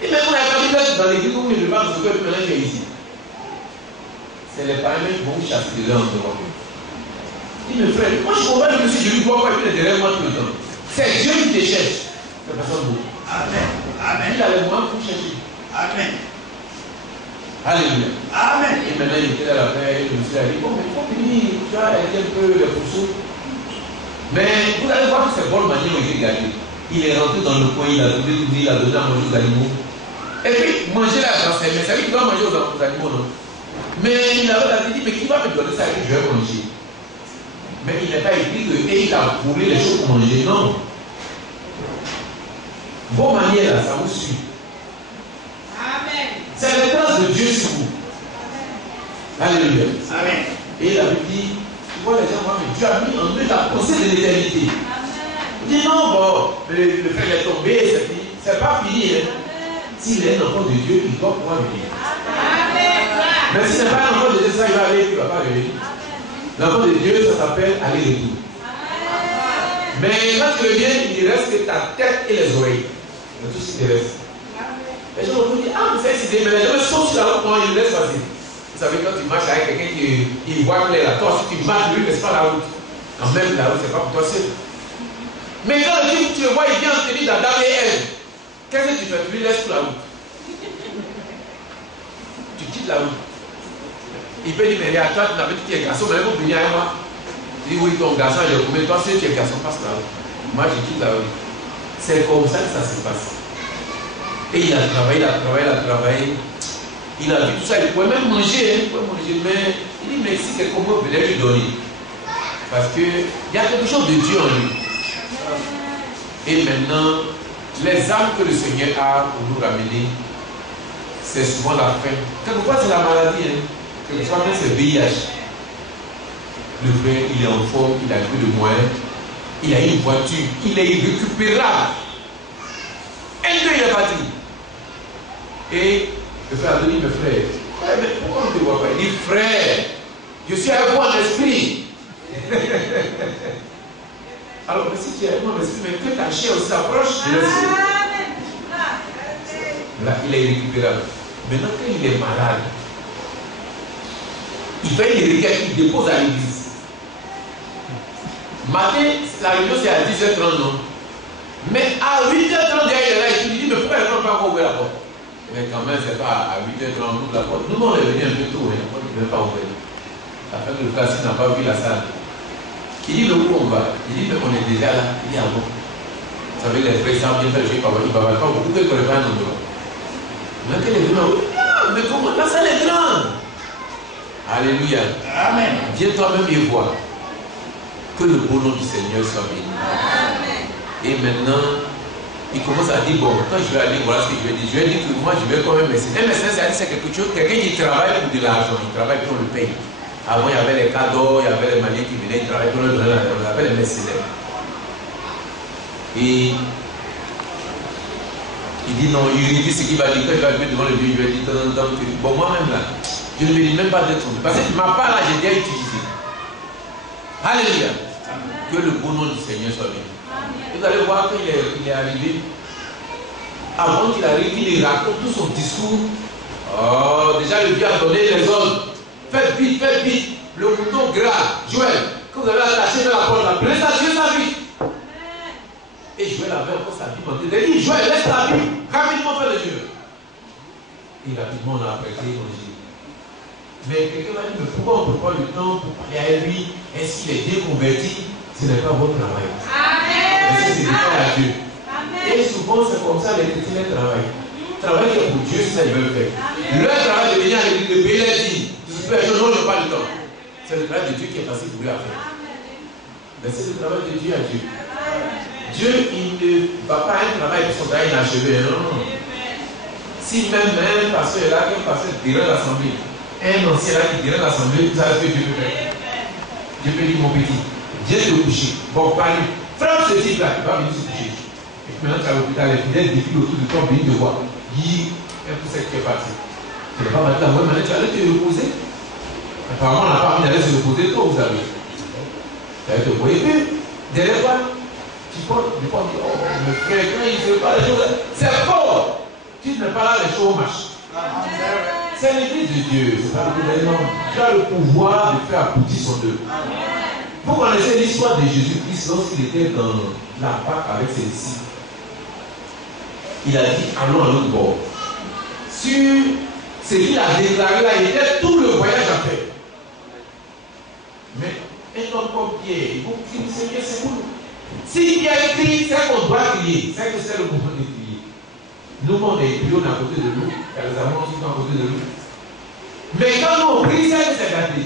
Il m'a dit, on a appelé dans l'église où je vais pas vous faire maintenant qui est ici. C'est les parents qui vont vous chasser de leur endroit. Il me frère, moi je comprends le monsieur, je lui vois pas, il est derrière moi tout le temps. C'est Dieu qui te cherche. C'est personne d'autre. Amen. Amen. Il a les moyens pour chercher. Amen. Alléluia. Amen. Et maintenant il était à la paix, le monsieur a dit, bon, mais il faut venir, tu as aidé un peu les pourceaux. Mais vous allez voir que ces bonnes manières ont été gardées. Il est rentré dans le coin, il a trouvé tout, il a donné à manger aux animaux. Et puis, manger la transfert, mais ça veut dire qu'il doit manger aux animaux, non? Mais il avait dit, mais qui va me donner ça que je vais manger? Mais il n'est pas écrit que et il a brûlé les choses pour manger, non. Vos manières là, ça vous suit. Amen. C'est la grâce de Dieu sur vous. Alléluia. Amen. Et il avait dit, tu vois les gens, mais Dieu a mis en eux la pensée de l'éternité. Il dit non, bon, le frère est tombé, c'est pas fini. Hein. S'il est un enfant de Dieu, il doit pouvoir venir. Amen. Mais si ce n'est pas un enfant de Dieu, ça il va aller, il ne va pas venir. L'enfant de Dieu, ça s'appelle aller-retour. Mais quand tu reviens, il ne reste que ta tête et les oreilles. C'est tout ce qui te reste. Les gens vont dire, ah, vous faites cette idée, mais les gens sont sur la route, non, ils laissent passer. Vous savez, quand tu marches avec quelqu'un qui voit clair là, toi, si tu marches, lui, ne laisse pas la route. Quand même, la route, c'est pas pour toi seul. Mais quand le type, tu le vois, il vient en tenue dans la elle. Qu'est-ce que tu fais? Tu lui laisses pour la route. Tu quittes la route. Il peut dire, mais toi, tu n'avais dit que tu es garçon, mais vous venez avec moi. Il dit, oui, ton garçon, il est combien? Toi, si tu es garçon, passe la route. Moi, je quitte la route. C'est comme ça que ça se passe. Et il a travaillé. Il a vu tout ça, il pouvait même manger, mais il dit, mais si quelqu'un veut lui donner. Parce qu'il y a quelque chose de Dieu en lui. Et maintenant, les âmes que le Seigneur a pour nous ramener, c'est souvent la faim. Quelquefois, c'est la maladie. Hein. Quelquefois, même c'est le VIH. Le frère, il est en forme, il a peu de moyens, il a une voiture, il est irrécupérable. Et il est parti. Et le frère a dit, mais frère, mais pourquoi on ne te voit pas? Il dit, frère, je suis avec moi en esprit. Alors, mais si tu es avec moi en esprit, mais que ta chair aussi s'approche de l'esprit. Là, il est irrécupérable. Maintenant, quand il est malade, il fait une requête, il dépose à l'église. Matin, la réunion c'est à 10h30, non? Mais à 8h30, il est là et tu lui dis, mais pourquoi elle n'a pas ouvert la porte? Mais quand même, c'est pas à 8h30 on ouvre la porte. Nous, on est venu un peu tôt, la porte ne veut pas ouvrir. Ça fait que le cassis n'a pas vu la salle. Il dit, le où on va? Il dit, mais on est déjà là. Il dit, ah bon? Vous savez, l'expression bien fait, je ne vais pas beaucoup de connaître pas un endroit. Mais qu'elle est grande. Mais comment? La salle est grande. Alléluia. Amen. Viens toi-même y voir. Que le beau nom du Seigneur soit béni. Amen. Et maintenant, il commence à dire, bon, quand je vais aller, voilà ce que je vais dire. Je vais dire que moi, je vais quand même essayer. Un médecin, c'est quelque chose, quelqu'un qui travaille pour de l'argent, il travaille pour le paye. Avant, il y avait les cadeaux, il y avait les Maliens qui venaient travailler pour le donner, on appelle les mercenaires. Et il dit non, il dit ce qu'il va dire. Quand il va arriver devant le Dieu, il va dire, bon, moi-même là, je ne mérite même pas d'être tombé. Parce que ma part là, j'ai déjà utilisé. Alléluia. Que le bon nom du Seigneur soit béni. Vous allez voir qu'il est arrivé. Avant qu'il arrive, il raconte tout son discours. Oh, déjà le Dieu a donné les ordres. Faites vite, faites vite. Le mouton gras, Joël, que vous avez attaché dans la porte, la laisse à Dieu sa vie. Et Joël avait encore sa vie montée. Il a dit, Joël, laisse ta vie. Rapidement, fais le Dieu. Et rapidement, on a apprêté l'évangile. Mais quelqu'un m'a dit, mais pourquoi on ne prend pas le temps pour parler à lui? Est-ce qu'il est déconverti? Ce n'est pas votre travail. Amen. C'est ce à Dieu. Amen. Et souvent, c'est comme ça les chrétiens travaillent. Travailler pour Dieu, c'est ça qu'ils veulent faire. Amen. Leur travail de venir à l'église, de payer les dîmes. Je n'ai pas le temps. C'est le travail de Dieu qui est facile pour lui à faire. Mais c'est le travail de Dieu à Dieu. Dieu, il ne va pas un travail pour son travail inachevé. Non. Si même un pasteur est là, qu'un pasteur dirait l'assemblée, un ancien là qui dirait l'assemblée, vous savez ce que Dieu peut faire. Dieu peut dire, mon petit, viens te coucher. Bon, pas lui. Frappe ce type là, il va venir se coucher. Et puis maintenant, tu as l'hôpital, les fidèles défilent autour de toi, venir te voir. Dis, un coup, c'est qui est parti. Tu n'as pas battu la voix, maintenant tu vas aller te reposer. Apparemment, on n'a pas envie d'aller se reposer, toi, vous savez. Tu vas te voir. Et puis, derrière toi, tu portes, tu portes, oh, le frère, quand il ne fait pas les choses, c'est fort. Tu n'es pas là, les choses marchent. C'est l'église de Dieu, c'est pas le gouvernement. Tu as le pouvoir de faire aboutir son œuvre. Vous connaissez l'histoire de Jésus-Christ lorsqu'il était dans la Pâque avec ses disciples. Il a dit, allons à l'autre bord. Sur ce qu'il a déclaré là, il était tout le voyage à faire. Mais un homme comme Pierre, il faut qu'il dise, Seigneur, c'est vous. Si Pierre crie, c'est qu'on doit crier. C'est que c'est le moment de crier. Nous, on est pylônes à côté de nous. Il y a les amants qui sont à côté de nous. Mais quand nous on prie, c'est que c'est gâté.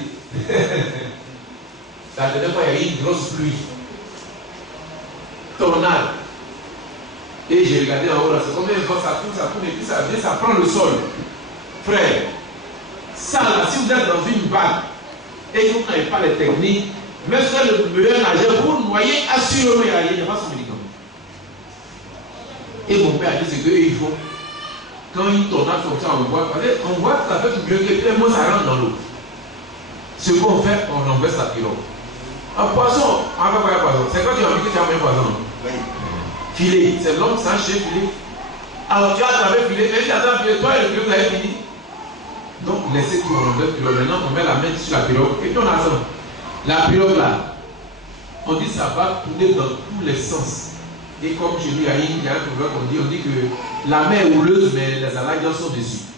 La dernière fois, il y a eu une grosse pluie. Tornade. Et j'ai regardé en haut là, c'est combien de fois ça tourne, et puis ça vient, ça prend le sol. Frère, ça là, si vous êtes dans une vague et que vous n'avez pas les techniques, même si vous êtes le meilleur nageur, vous noyez, assurément, il n'y a pas son médicament. Et mon père a dit, c'est qu'il faut, quand une tornade comme ça, on voit que ça fait mieux que moi, ça rentre dans l'eau. Ce qu'on fait, on renverse la pirogue. Un poisson, on va pas un poisson. C'est quand tu as envie que tu as un poisson. Filet, c'est l'homme sans chef filet. Alors tu as attrapé filet, mais tu as attrapé filet, toi et le filet, vous avez fini. Donc laissez tout en enlève pirogue. Maintenant on met la main sur la pirogue et puis on attend. La pirogue là, on dit ça va tourner dans tous les sens. Et comme je dis, il y a un proverbe qu'on dit, on dit que la mer est houleuse, mais les aladiens sont dessus.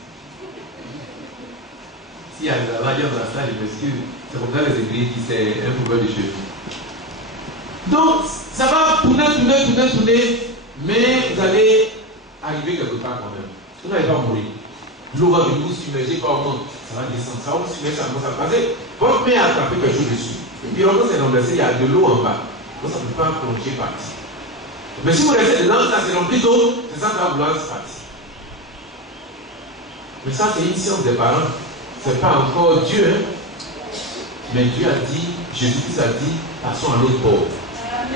S'il y a des aladiens dans la salle, je m'excuse, c'est comme ça les églises qui c'est un proverbe de chez vous. Donc, ça va tourner, mais vous allez arriver quelque part quand même. Vous n'allez pas mourir. L'eau va venir vous submerger par au monde. Ça va descendre, ça va vous submerger, ça va passer. Votre main a attrapé quelque chose dessus. Et puis, quand c'est renversé, il y a de l'eau en bas. Donc, ça ne peut pas plonger partir. Mais si vous restez dedans, ça c'est rempli d'eau, c'est ça qui va vouloir se partir. Mais ça, c'est une science des parents. Ce n'est pas encore Dieu. Hein? Mais Dieu a dit, Jésus-Christ a dit, passons à l'autre bord.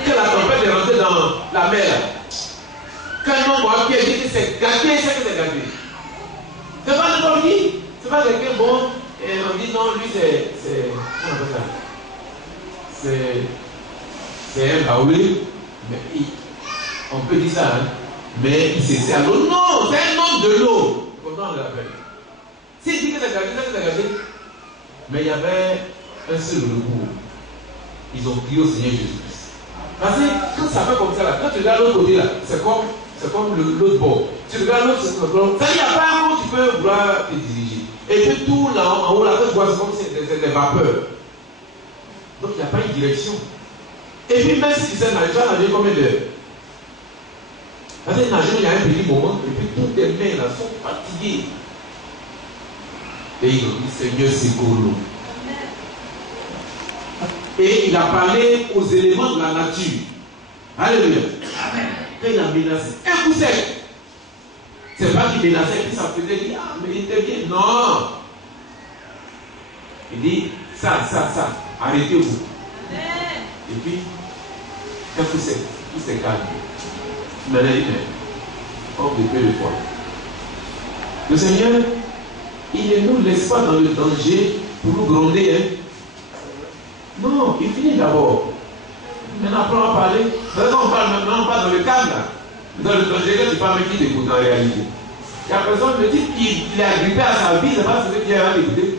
Que la tempête est rentrée dans la mer. Quand un homme Pierre dit que c'est gâté, c'est que c'est gâté. C'est pas n'importe qui. C'est pas quelqu'un bon. Et on dit non, lui c'est. Comment on appelle ça? C'est un baoulé. Mais on peut dire ça, hein? Mais il s'est servi à l'eau. Non, c'est un homme de l'eau. Comment on l'appelle? S'il dit que c'est gâté, c'est que c'est gâté. Mais il y avait un seul recours. Ils ont crié au Seigneur Jésus-Christ. Parce que quand ça fait comme ça, là, quand tu regardes l'autre côté, là, c'est comme l'autre bord. Tu regardes l'autre, c'est comme ça. Il n'y a pas un où tu peux vouloir te diriger. Et puis tout là, en haut, là, quand tu vois, c'est comme si c'était des vapeurs. Donc il n'y a pas une direction. Et puis même si tu sais nager, tu vas nager combien d'heures? Parce que nager, il y a un petit moment, et puis toutes tes mains là sont fatiguées. Et il dit, Seigneur, secours-nous. Et il a parlé aux éléments de la nature. Alléluia. Amen. Quand il a menacé, un coup sec. C'est pas qu'il menaçait, puis ça faisait dire, ah, mais il était bien. Non. Il dit, ça, arrêtez-vous. Et puis, un coup sec, tout s'est calme. Il m'a dit, mais, hors de peu de foi. Le Seigneur, il ne nous laisse pas dans le danger pour nous gronder. Hein. Non, il finit d'abord. Maintenant, après, on va parler. Maintenant, on parle dans le cadre là. Dans le danger, là, tu parles même qui t'écoute en réalité. Il y a personne qui me dit qu'il est agrippé à sa vie, c'est pas ce que tu as écouté.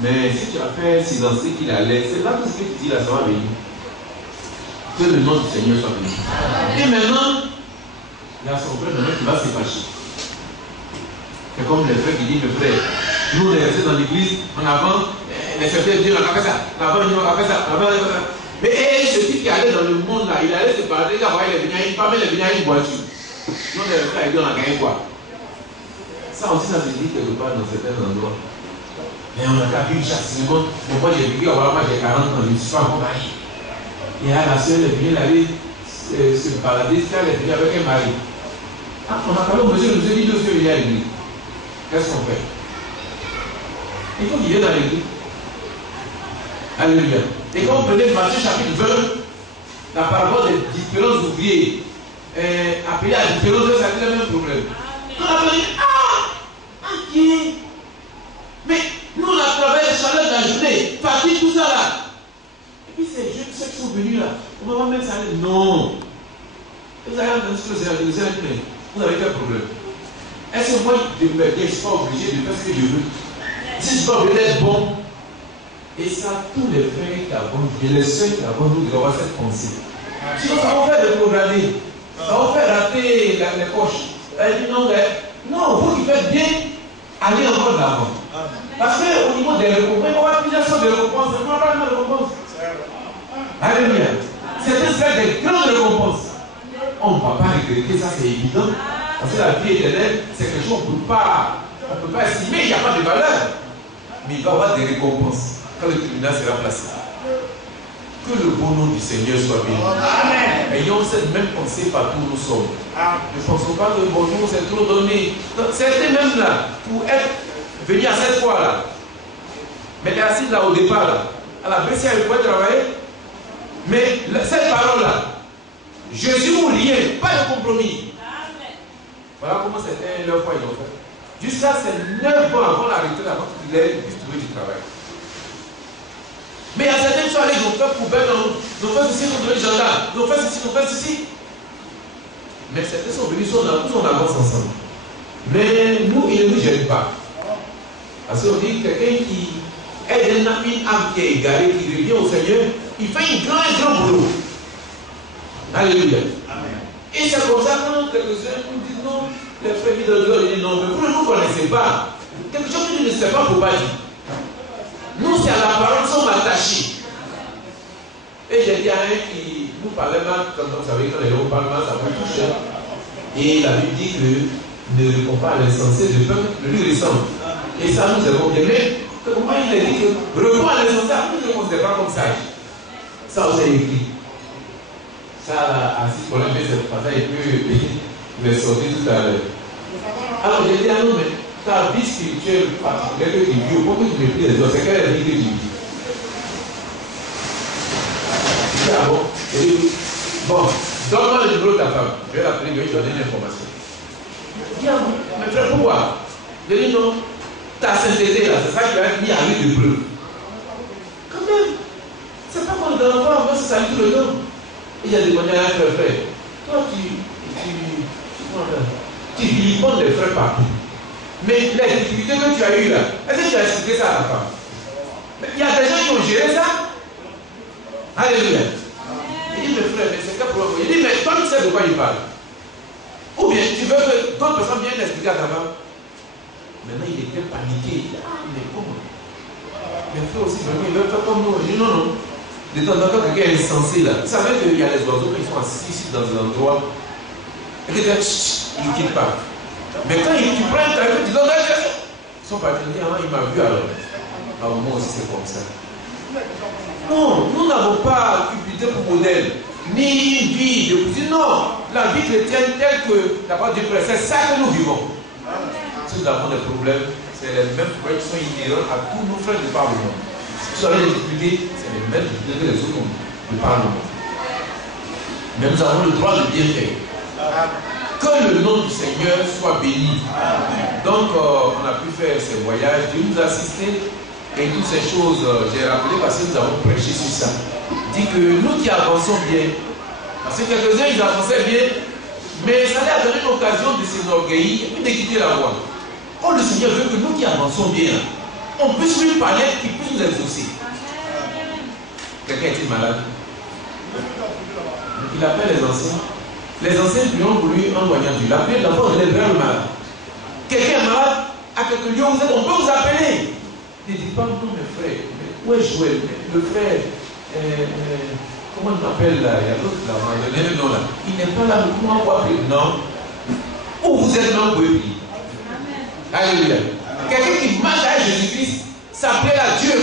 Mais si tu as fait silencer qu'il allait, c'est là tout ce que tu dis là, ça va venir. Que le nom du Seigneur soit béni. Et maintenant, il y a son frère qui va se fâcher. C'est comme le frère qui dit, le frère, nous on est restés dans l'église, en avant, les secrétaires de Dieu, on a fait ça, en avant, on a fait ça, en avant, on a fait ça. Mais ce type qui allait dans le monde là, il allait se parler, il voyait les vignes, il parlait les vignes à une voiture. Nous on est restés avec Dieu, on a gagné quoi? Ça aussi, ça se dit quelque part dans certains endroits. Mais on a qu'à vivre chaque semaine. Moi j'ai vécu, moi j'ai 40 ans, je ne suis pas mon mari. Et à la soeur, elle est venue aller se balader, elle est venue avec un mari. Ah, on a parlé au monsieur, nous a dit 2 yeux, il y a l'église. Qu'est-ce qu'on fait? Il faut qu'il vienne à l'église. Alléluia. Et quand vous prenez Matthieu chapitre 20, la parabole des différents ouvriers, appelés à différents heures, ça a été le même problème. On a dit, qui? Mais nous, on a travaillé le chaleur de la journée, fatigue, tout ça là. Et puis ces jeunes, ceux qui sont venus là, on va mettre ça là. Non. Vous avez entendu ce que vous avez quel problème? Est-ce que moi, je ne suis pas obligé de faire ce que je veux? Si je ne suis pas obligé d'être bon. Et ça, tous les frères qui abondent, et les soeurs qui abondent, nous devons avoir cette pensée. Sinon, ça va faire de programmer. Ça va faire rater les poches. Elle dit non, vous qui faites bien, allez encore de l'avant. Parce qu'au niveau des récompenses, il va y avoir plusieurs sortes de récompenses. Il va y avoir de récompenses. Alléluia. Certains faire des grandes récompenses. On ne va pas regretter, ça c'est évident. Parce que la vie éternelle, c'est quelque chose qu'on ne peut pas estimer, il n'y a pas de valeur. Mais il va y avoir des récompenses quand le tribunal sera placé. Que le bon nom du Seigneur soit béni. Ayons cette même pensée partout où nous sommes. Ne pensons pas que bon, nous c'est trop donné. C'était même là, pour venir à cette fois-là. Mais elle est assise là au départ, là. À la BCA, elle pouvait travailler. Mais cette parole-là, Jésus ou rien, pas de compromis. Voilà comment c'était leur foi, ils ont fait. Jusqu'à ces 9 ans avant la retraite, avant qu'il ait pu trouver du travail. Mais il y a certaines choses, ils ont fait poubelle, ils ont fait ceci contre les gendarmes, ils ont fait ceci, ils ont fait ceci. Mais certains sont venus, tous on avance ensemble. Mais nous, ils ne nous gênent pas. Parce qu'on dit que quelqu'un qui aide une âme qui est égarée, qui revient au Seigneur, il fait un grand boulot. Alléluia. Amen. Et c'est comme ça que quelques-uns nous disent non, les frères de Dieu disent non, mais vous ne nous connaissez pas. Quelque chose que tu ne sais pas, il ne faut pas dire. Nous, c'est à la parole, nous sommes attachés. Et j'ai dit à un qui nous parlait mal, comme vous savez, quand les gens parlent mal, ça peut toucher. Et la Bible dit que ne répond pas à l'insensé, le peuple lui ressemble. Et ça nous est bon. Mais comment il a dit que répond à l'insensé, nous ne considérons pas comme sage. Ça aussi est écrit. Ça, ainsi pour l'un, c'est pas ça, il est sorti tout à l'heure. Alors j'ai dit à nous, mais ta vie spirituelle particulière que tu vis, pourquoi tu méprises les autres? C'est quelle vie que tu vis? Ah bon? Bon, donne-moi le numéro de ta femme. Je vais l'appeler, je vais lui donner une information. Viens, mais frère, pourquoi? Je dis non, ta sainteté là, c'est ça qui va être mis à lui de preuve. Quand même, c'est pas comme dans l'enfant, on va se saluer tout le temps. Il y a des manières à faire frère. Toi, tu vilipends les frères partout. Mais les difficultés que tu as eues là, est-ce que tu as expliqué ça à la femme? Mais il y a des gens qui ont géré ça. Alléluia. Il dit, mais frère, mais c'est quel problème? Il dit, mais toi, tu sais de quoi il parle. Ou bien, tu veux que d'autres personnes viennent expliquer à ta femme. Maintenant, il était paniqué. Il dit, ah, mais comment? Mes frères aussi, vraiment, ils veulent faire comme nous. Il dit, non, non. De temps en temps, quelqu'un est insensé là. Vous savez qu'il y a les oiseaux qui sont assis ici dans un endroit. Et quelqu'un, ils ne quittent pas. Mais quand tu prends un travail, tu dis, non, son partenaire, il m'a vu alors. Alors, moi aussi, c'est comme ça. Non, nous n'avons pas cupidé pour modèle, ni une vie de cousin. Non, la vie chrétienne telle que la parole du Dieu, c'est ça que nous vivons. Si nous avons des problèmes, c'est les mêmes problèmes qui sont inhérents à tous nos frères du Parlement. Si vous avez des difficultés, c'est les mêmes difficultés que les autres du Parlement. Mais nous avons le droit de bien faire. Que le nom du Seigneur soit béni. Donc, on a pu faire ces voyages, Dieu nous a assistés. Et toutes ces choses, j'ai rappelé parce que nous avons prêché sur ça. Dit que nous qui avançons bien, parce que quelques-uns ils avançaient bien, mais ça leur a donné l'occasion de s'enorgueillir et de quitter la voie. Oh, le Seigneur veut que nous qui avançons bien, on puisse lui parler, qu'il puisse nous exaucer. Quelqu'un est-il malade? Donc il appelle les anciens. Les anciens lui ont voulu un voyant du lac. D'abord, il est vraiment malade. Quelqu'un est malade, à quelques lieux où vous êtes, on peut vous appeler. Ne dis pas, non, mes frères, où est Joël? Le frère, comment on appelle là? Il y a l'autre là, on a donné le nom là. Il n'est pas là, comment on va appeler? Non. Où vous êtes là, vous pouvez prier. Alléluia. Quelqu'un qui marche avec Jésus-Christ s'appelle à Dieu.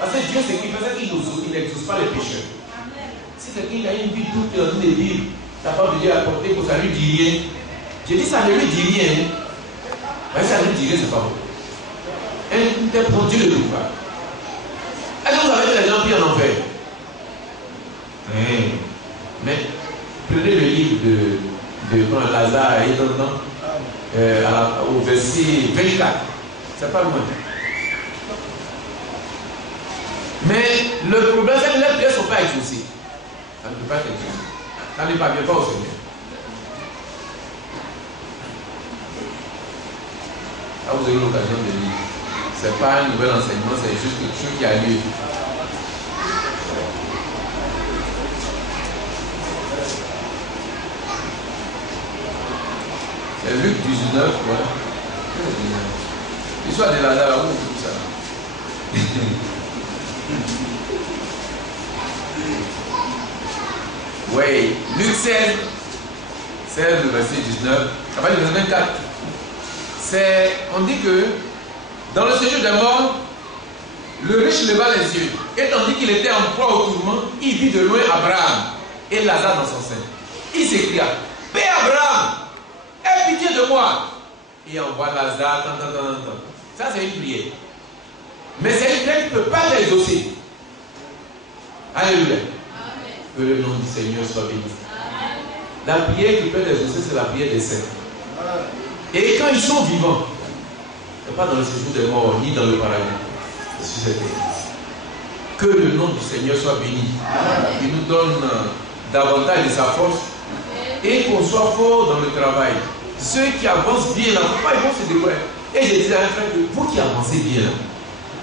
Parce que Dieu, c'est qu'il fait ça qu'il n'exauce pas les pécheurs. Si quelqu'un a une vie toute dans une vie, la parole de Dieu a apporté pour ça lui dit rien. J'ai dit ça ne lui dit rien. Mais ça ne lui dit rien, c'est pas bon. Un tel produit ne trouve pas. Est-ce que vous avez des gens qui en enfer? Mais prenez le livre de Lazare et au verset 24. C'est pas loin. Mais le problème, c'est que les prières ne sont pas exaucées. Ça ne peut pas être exaucé. Ça n'est pas bien, pas au Seigneur. Là, vous avez l'occasion de lire. Ce n'est pas un nouvel enseignement, c'est juste quelque chose qui a lieu. C'est Luc 19, voilà. L'histoire de Lazare, où tout ça? Oui, Luc 16, le verset 19, après le verset 24. On dit que dans le séjour des morts, le riche leva les yeux, et tandis qu'il était en proie au tourment, il vit de loin Abraham et Lazare dans son sein. Il s'écria, Père Abraham, aie pitié de moi. Et envoie Lazare, Ça, c'est une prière. Mais c'est une prière qui ne peut pas l'exaucer. Alléluia. Que le nom du Seigneur soit béni. La prière qui peut l'exaucer, c'est la prière des saints. Et quand ils sont vivants, pas dans le séjour des morts, ni dans le paradis, sur cette terre. Que le nom du Seigneur soit béni. Il nous donne davantage de sa force et qu'on soit fort dans le travail. Ceux qui avancent bien là, pourquoi ils vont se découvrir? Et je disais à un frère que vous qui avancez bien là,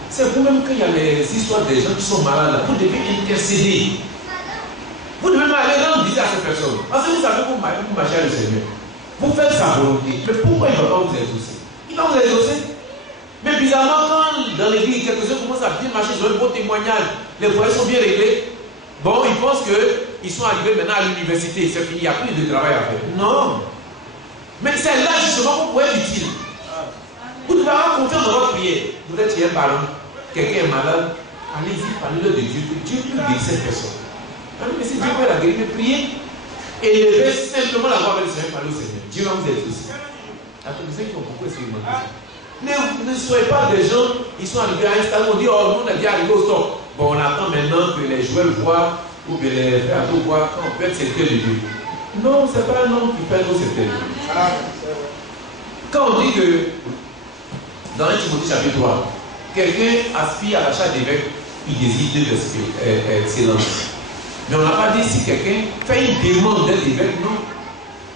c'est vous-même qu'il y a les histoires des gens qui sont malades là, vous devez intercéder. Vous devez même aller rendre visite à ces personnes. Parce que vous savez que vous marchez avec le Seigneur. Vous faites sa volonté. Mais pourquoi il ne va pas vous exaucer? Il va vous exaucer. Mais bizarrement, quand dans l'église, quelques-uns commencent à bien marcher, ils ont un bon témoignage, les foyers sont bien réglés. Bon, ils pensent qu'ils sont arrivés maintenant à l'université, c'est fini, il n'y a plus de travail à faire. Non. Mais c'est là justement qu'on pourrait être utile. Vous devez avoir confiance dans votre prière. Vous êtes chez un parent, quelqu'un est malade, allez-y, parlez-le de Dieu, que Dieu peut guérir cette personne. Mais si Dieu peut la guérir, priez. Élevez simplement la voix avec le Seigneur, parlez au Seigneur. Dieu va vous exaucer. Il y a ceux qui ont beaucoup expérimenté ça. Ne soyez pas des gens, ils sont arrivés à un stade où on dit, oh, nous on est déjà arrivé au stop. Bon, on attend maintenant que les joueurs voient, ou que les frères voient, quand on peut être serviteur de Dieu. Non, ce n'est pas un homme qui fait nos serviteurs de Dieu. Quand on dit que, dans 1 Timothée chapitre 3, quelqu'un aspire à l'achat d'évêque, il désire de l'excellence. Mais on n'a pas dit si quelqu'un fait une demande d'être évêque, non.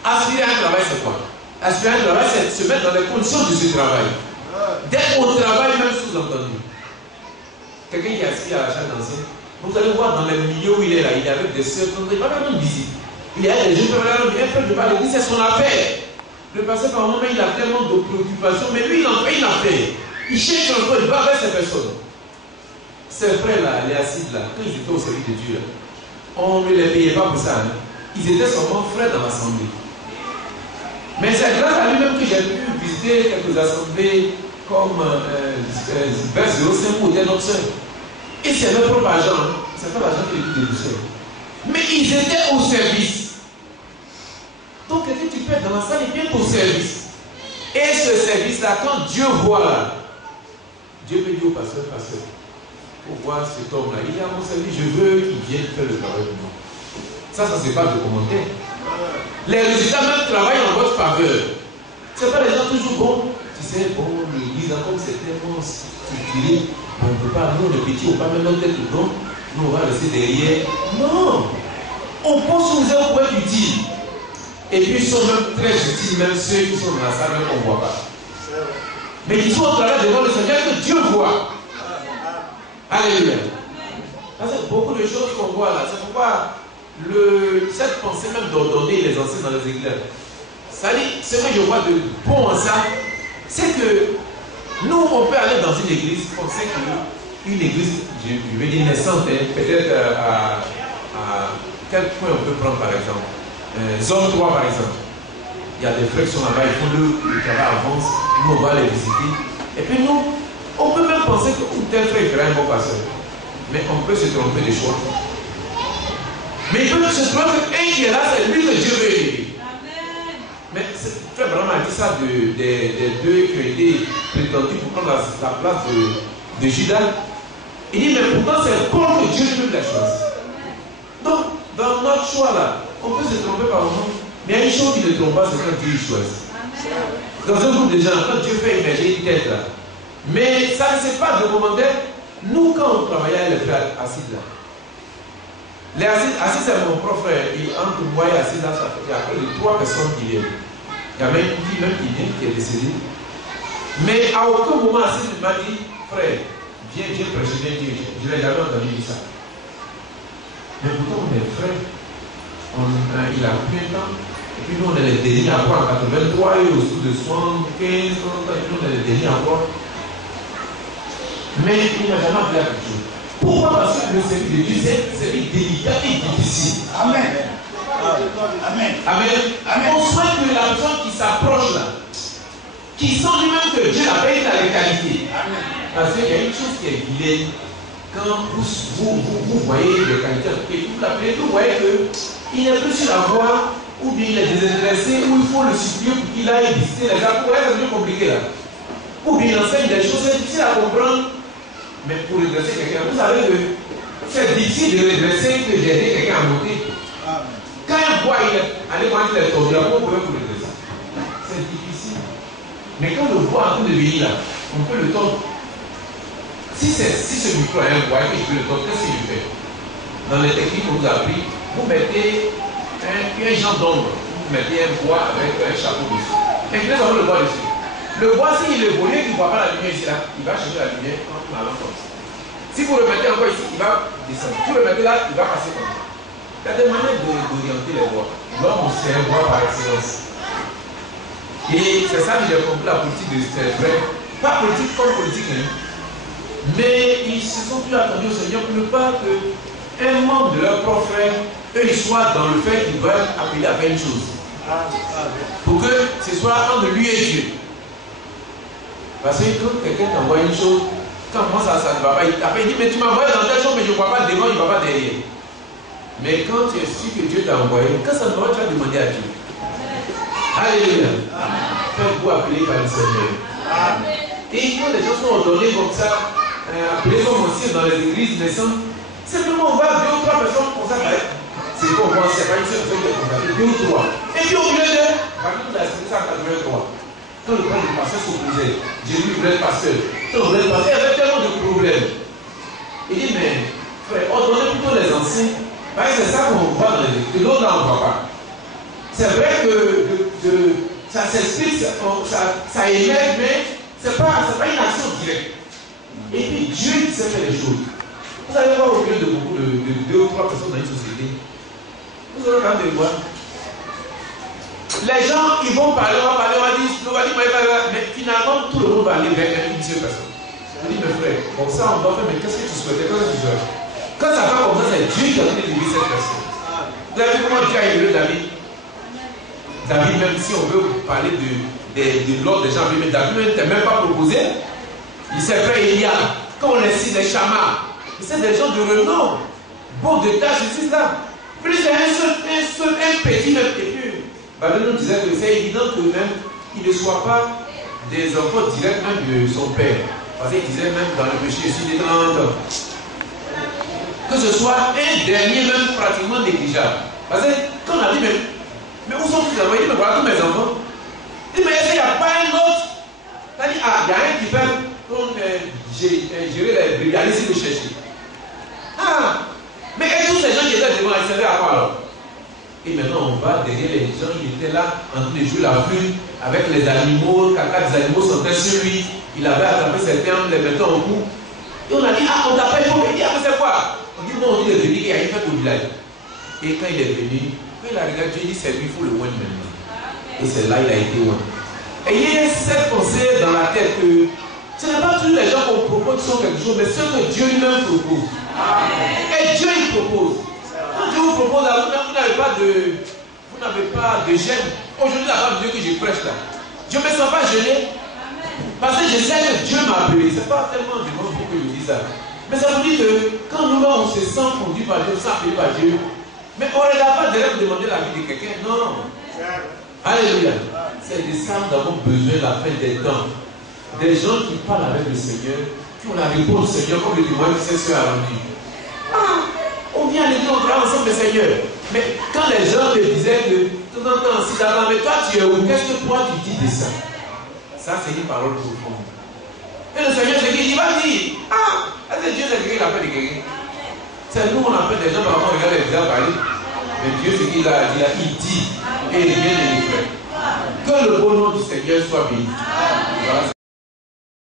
Aspirer à un travail, c'est quoi? Aspirer à un travail, c'est se mettre dans les conditions de ce travail. D'être au travail, même sous-entendu. Quelqu'un qui aspire à l'achat d'ancien, Vous allez voir dans les milieux où il est là, il est avec des sœurs, il ne va pas même visite. Il est avec des jeunes, il va faire de parler, c'est son affaire. Le pasteur, par moment, il a tellement de préoccupations, mais lui, il en fait une affaire. Il cherche un peu, il va vers ces personnes. Ces frères-là, les acides là, quand ils étaient au service de Dieu, là, on ne les payait pas pour ça. Hein. Ils étaient seulement frères dans l'assemblée. Mais c'est grâce à lui-même que j'ai pu visiter quelques assemblées comme vers 05 ou des autres sœurs. Et c'est leur propre argent, hein. C'est pas l'argent qui est des sœurs. Mais ils étaient au service. Donc, quelqu'un tu peux être dans la salle et bien au service. Et ce service-là, quand Dieu voit là, Dieu peut dire au pasteur, pasteur, pour voir cet homme-là, il est à mon service, je veux qu'il vienne faire le travail pour moi. Ça c'est pas de commentaire. Les résultats même travaillent en votre faveur. C'est pas les gens toujours bons. Tu sais, bon, l'église, comme c'est tellement structuré, on ne peut pas, nous, les petits, on ne peut pas mettre notre tête dedans, nous, on va rester derrière. Non! On pense que nous pour être utiles. Et puis, ils sont même très utiles, même ceux qui sont dans la salle, même qu'on ne voit pas. Mais ils sont au travail devant le Seigneur que Dieu voit. Alléluia. C'est beaucoup de choses qu'on voit là. C'est pourquoi cette pensée même d'ordonner les anciens dans les églises, ça dit, ce que je vois de bon en ça, c'est que nous, on peut aller dans une église, on sait qu'une église, je vais dire naissante, peut-être à quel point on peut prendre par exemple. Zone 3 par exemple. Il y a des frères qui sont là-bas, ils font le travail avance, nous on va les visiter. Et puis nous, on peut même penser que tel frère fera un bon pasteur. Mais on peut se tromper des choix. Mais il peut se tromper qu'un qui est là, c'est lui que Dieu veut aider. Mais frère Branham a dit ça des deux qui ont été prétendus pour prendre la place de Judas. Il dit, mais pourtant c'est Paul que Dieu veut la chose. Donc, dans notre choix là, on peut se tromper par moment, mais il y a une chose qui ne trompe pas, c'est quand Dieu choisit. Dans un groupe de gens, quand Dieu fait émerger une tête là, mais ça ne s'est pas de commentaire. Nous, quand on travaillait avec les frères acides là, les acides c'est mon propre frère, entre moi et acide là, il y a près de 3 personnes qui viennent. Il y a même une fille même qui vient, qui est décédée. Mais à aucun moment acide m'a dit, frère, viens prêcher, viens dire, je n'ai jamais entendu dire ça. Mais pourtant on est frères. Il a pris un temps. Et puis nous on est les derniers à croire en 83 et au-dessous de 75, et puis nous on est les derniers à croire. Mais il n'a jamais appelé à quelque chose. Pourquoi? Parce que le service de Dieu, c'est délicat et difficile. Amen. Amen. Amen. Amen. On souhaite que la personne qui s'approche là, qui sent lui-même que Dieu l'a payé dans les qualités. Amen. Parce qu'il y a une chose qui est vilaine. Quand vous voyez les qualités, et vous l'appelez, vous voyez qu'il n'est plus sur la voie, ou bien il est désintéressé, ou il faut le supplier pour qu'il aille visiter les gens. Vous voyez, c'est plus compliqué là. Ou bien il enseigne des choses, c'est difficile à comprendre. Mais pour redresser quelqu'un, vous savez que c'est difficile de redresser que d'aider quelqu'un à monter. Quand un bois, allez voir il est tombé, on peut le redresser. C'est difficile. Mais quand le bois est en train de venir là, on peut le tordre. Si ce micro est un bois et que je peux le tordre, qu'est-ce qu'il fait? Dans les techniques qu'on vous a appris, vous mettez un genre d'ombre, vous mettez un bois avec un chapeau dessus. Et puis là, on le bois dessus. Le bois, s'il est volé, il ne voit pas la lumière ici, là, il va chercher la lumière quand on a comme ça. Si vous le mettez encore ici, il va descendre. Si vous le mettez là, il va passer comme ça. Il y a des manières d'orienter les bois. L'homme, c'est un bois par excellence. Et c'est ça que j'ai compris la politique de ces frères. Pas politique comme politique, hein. Mais ils se sont plus attendus au Seigneur pour ne pas qu'un membre de leur propre frère, eux, ils soient dans le fait qu'ils veulent appeler à faire une chose. Pour que ce soit entre lui et Dieu. Parce que quand quelqu'un t'envoie une chose, quand moi ça ne va pas, après il dit, mais tu m'as envoyé dans telle chose, mais je ne vois pas devant, il ne va pas derrière. Mais quand tu es sûr que Dieu t'a envoyé, quand ça ne va pas, tu vas demander à Dieu. Alléluia. Faites-vous appeler par le Seigneur. Et quand les gens sont ordonnés comme ça, appelés comme aussi dans les églises naissantes, simplement on voit 2 ou 3 personnes comme ça. C'est qu'on voit, c'est pas une seule personne qui est contactée, 2 ou 3. Et puis au milieu de, par exemple, la expliqué ça en 83. Quand le père du pasteur s'opposait, Jésus voulait le pasteur. Quand on voulait le pasteur, il y avait tellement de problèmes. Il dit, mais frère, ordonnez plutôt les anciens. Parce que c'est ça qu'on voit dans les églises. De l'autre là, on ne voit pas. C'est vrai que ça s'explique, ça émerge, mais ce n'est pas une action directe. Et puis Dieu sait faire les choses. Vous allez voir au milieu de beaucoup de 2 ou 3 personnes dans une société. Vous aurez quand même des voix. Les gens, ils vont parler, on va dire, mais finalement, tout le monde va aller vers une seule personne. Je dis, mes frères, bon, ça on doit faire, mais qu'est-ce que tu souhaitais? Quand ça va comme ça, c'est Dieu qui a donné d'élever cette personne. Vous avez vu comment Dieu a élevé David? David, même si on veut parler de l'ordre des gens, mais David n'était même pas proposé. Il s'est fait Eliab, quand on les cite, les Shammah. C'est des gens de renom, beaux de tâches, c'est ça. Plus un petit même élu. Babylone nous disait que c'est évident que même il ne soit pas des enfants directs même de son père. Parce qu'il disait même dans le péché, je suis des 30 ans. Que ce soit un dernier même pratiquement négligeable. Parce que quand on a dit, mais où sont tous les enfants? Il dit, mais voilà tous mes enfants. Il dit, mais est-ce qu'il n'y a pas un autre? Il a dit, ah, il y a un qui peut gérer les brigadiers si vous cherchez. Ah, mais tous ces gens qui étaient devant, ils savaient à quoi alors? Et maintenant on va derrière les gens, il était là en train de jouer la flûte avec les animaux, caca des animaux sortaient sur lui, il avait attrapé certains, les mettant au cou. Et on a dit, ah, on t'appelle pour venir, mais c'est quoi? On dit, non, on dit de venir, il y a une fête au village. Et quand il est venu, quand il a regardé, Dieu dit, c'est lui, il faut le oindre maintenant. Et c'est là il a été oint. Ayez cette pensée dans la tête que ce n'est pas tous les gens qu'on propose qui sont quelque chose, mais ce que Dieu lui-même propose. Et Dieu il propose. Quand Dieu vous propose, vous n'avez pas de gêne. Aujourd'hui, la parole de Dieu que je prêche là, je ne me sens pas gêné. Parce que je sais que Dieu m'a appelé. Ce n'est pas tellement du monde pour que je dise ça. Mais ça vous dit que quand nous on se sent conduit par Dieu, on se sent appelé par Dieu. Mais on ne regarde pas derrière pour demander la vie de quelqu'un. Non. Alléluia. C'est de ça que nous avons besoin la fin des temps. Des gens qui parlent avec le Seigneur, qui ont la réponse du Seigneur, comme le témoin qui s'est fait à l'envie. Ah, on vient à l'église, on travaille ensemble, le Seigneur. Mais quand les gens te disaient que, tout en temps, si t'attends, mais toi tu es où? Qu'est-ce que toi tu dis de ça? Ça, c'est une parole profonde. Et le Seigneur, c'est qu'il va dire, ah, est-ce que Dieu c'est quelqu'un qui appelle quelqu'un? C'est nous, on appelle des gens, par rapport, on regarde les gens parler. Mais Dieu, c'est qu'il a dit, il dit, et il vient de le faire. Que le beau nom du Seigneur soit béni.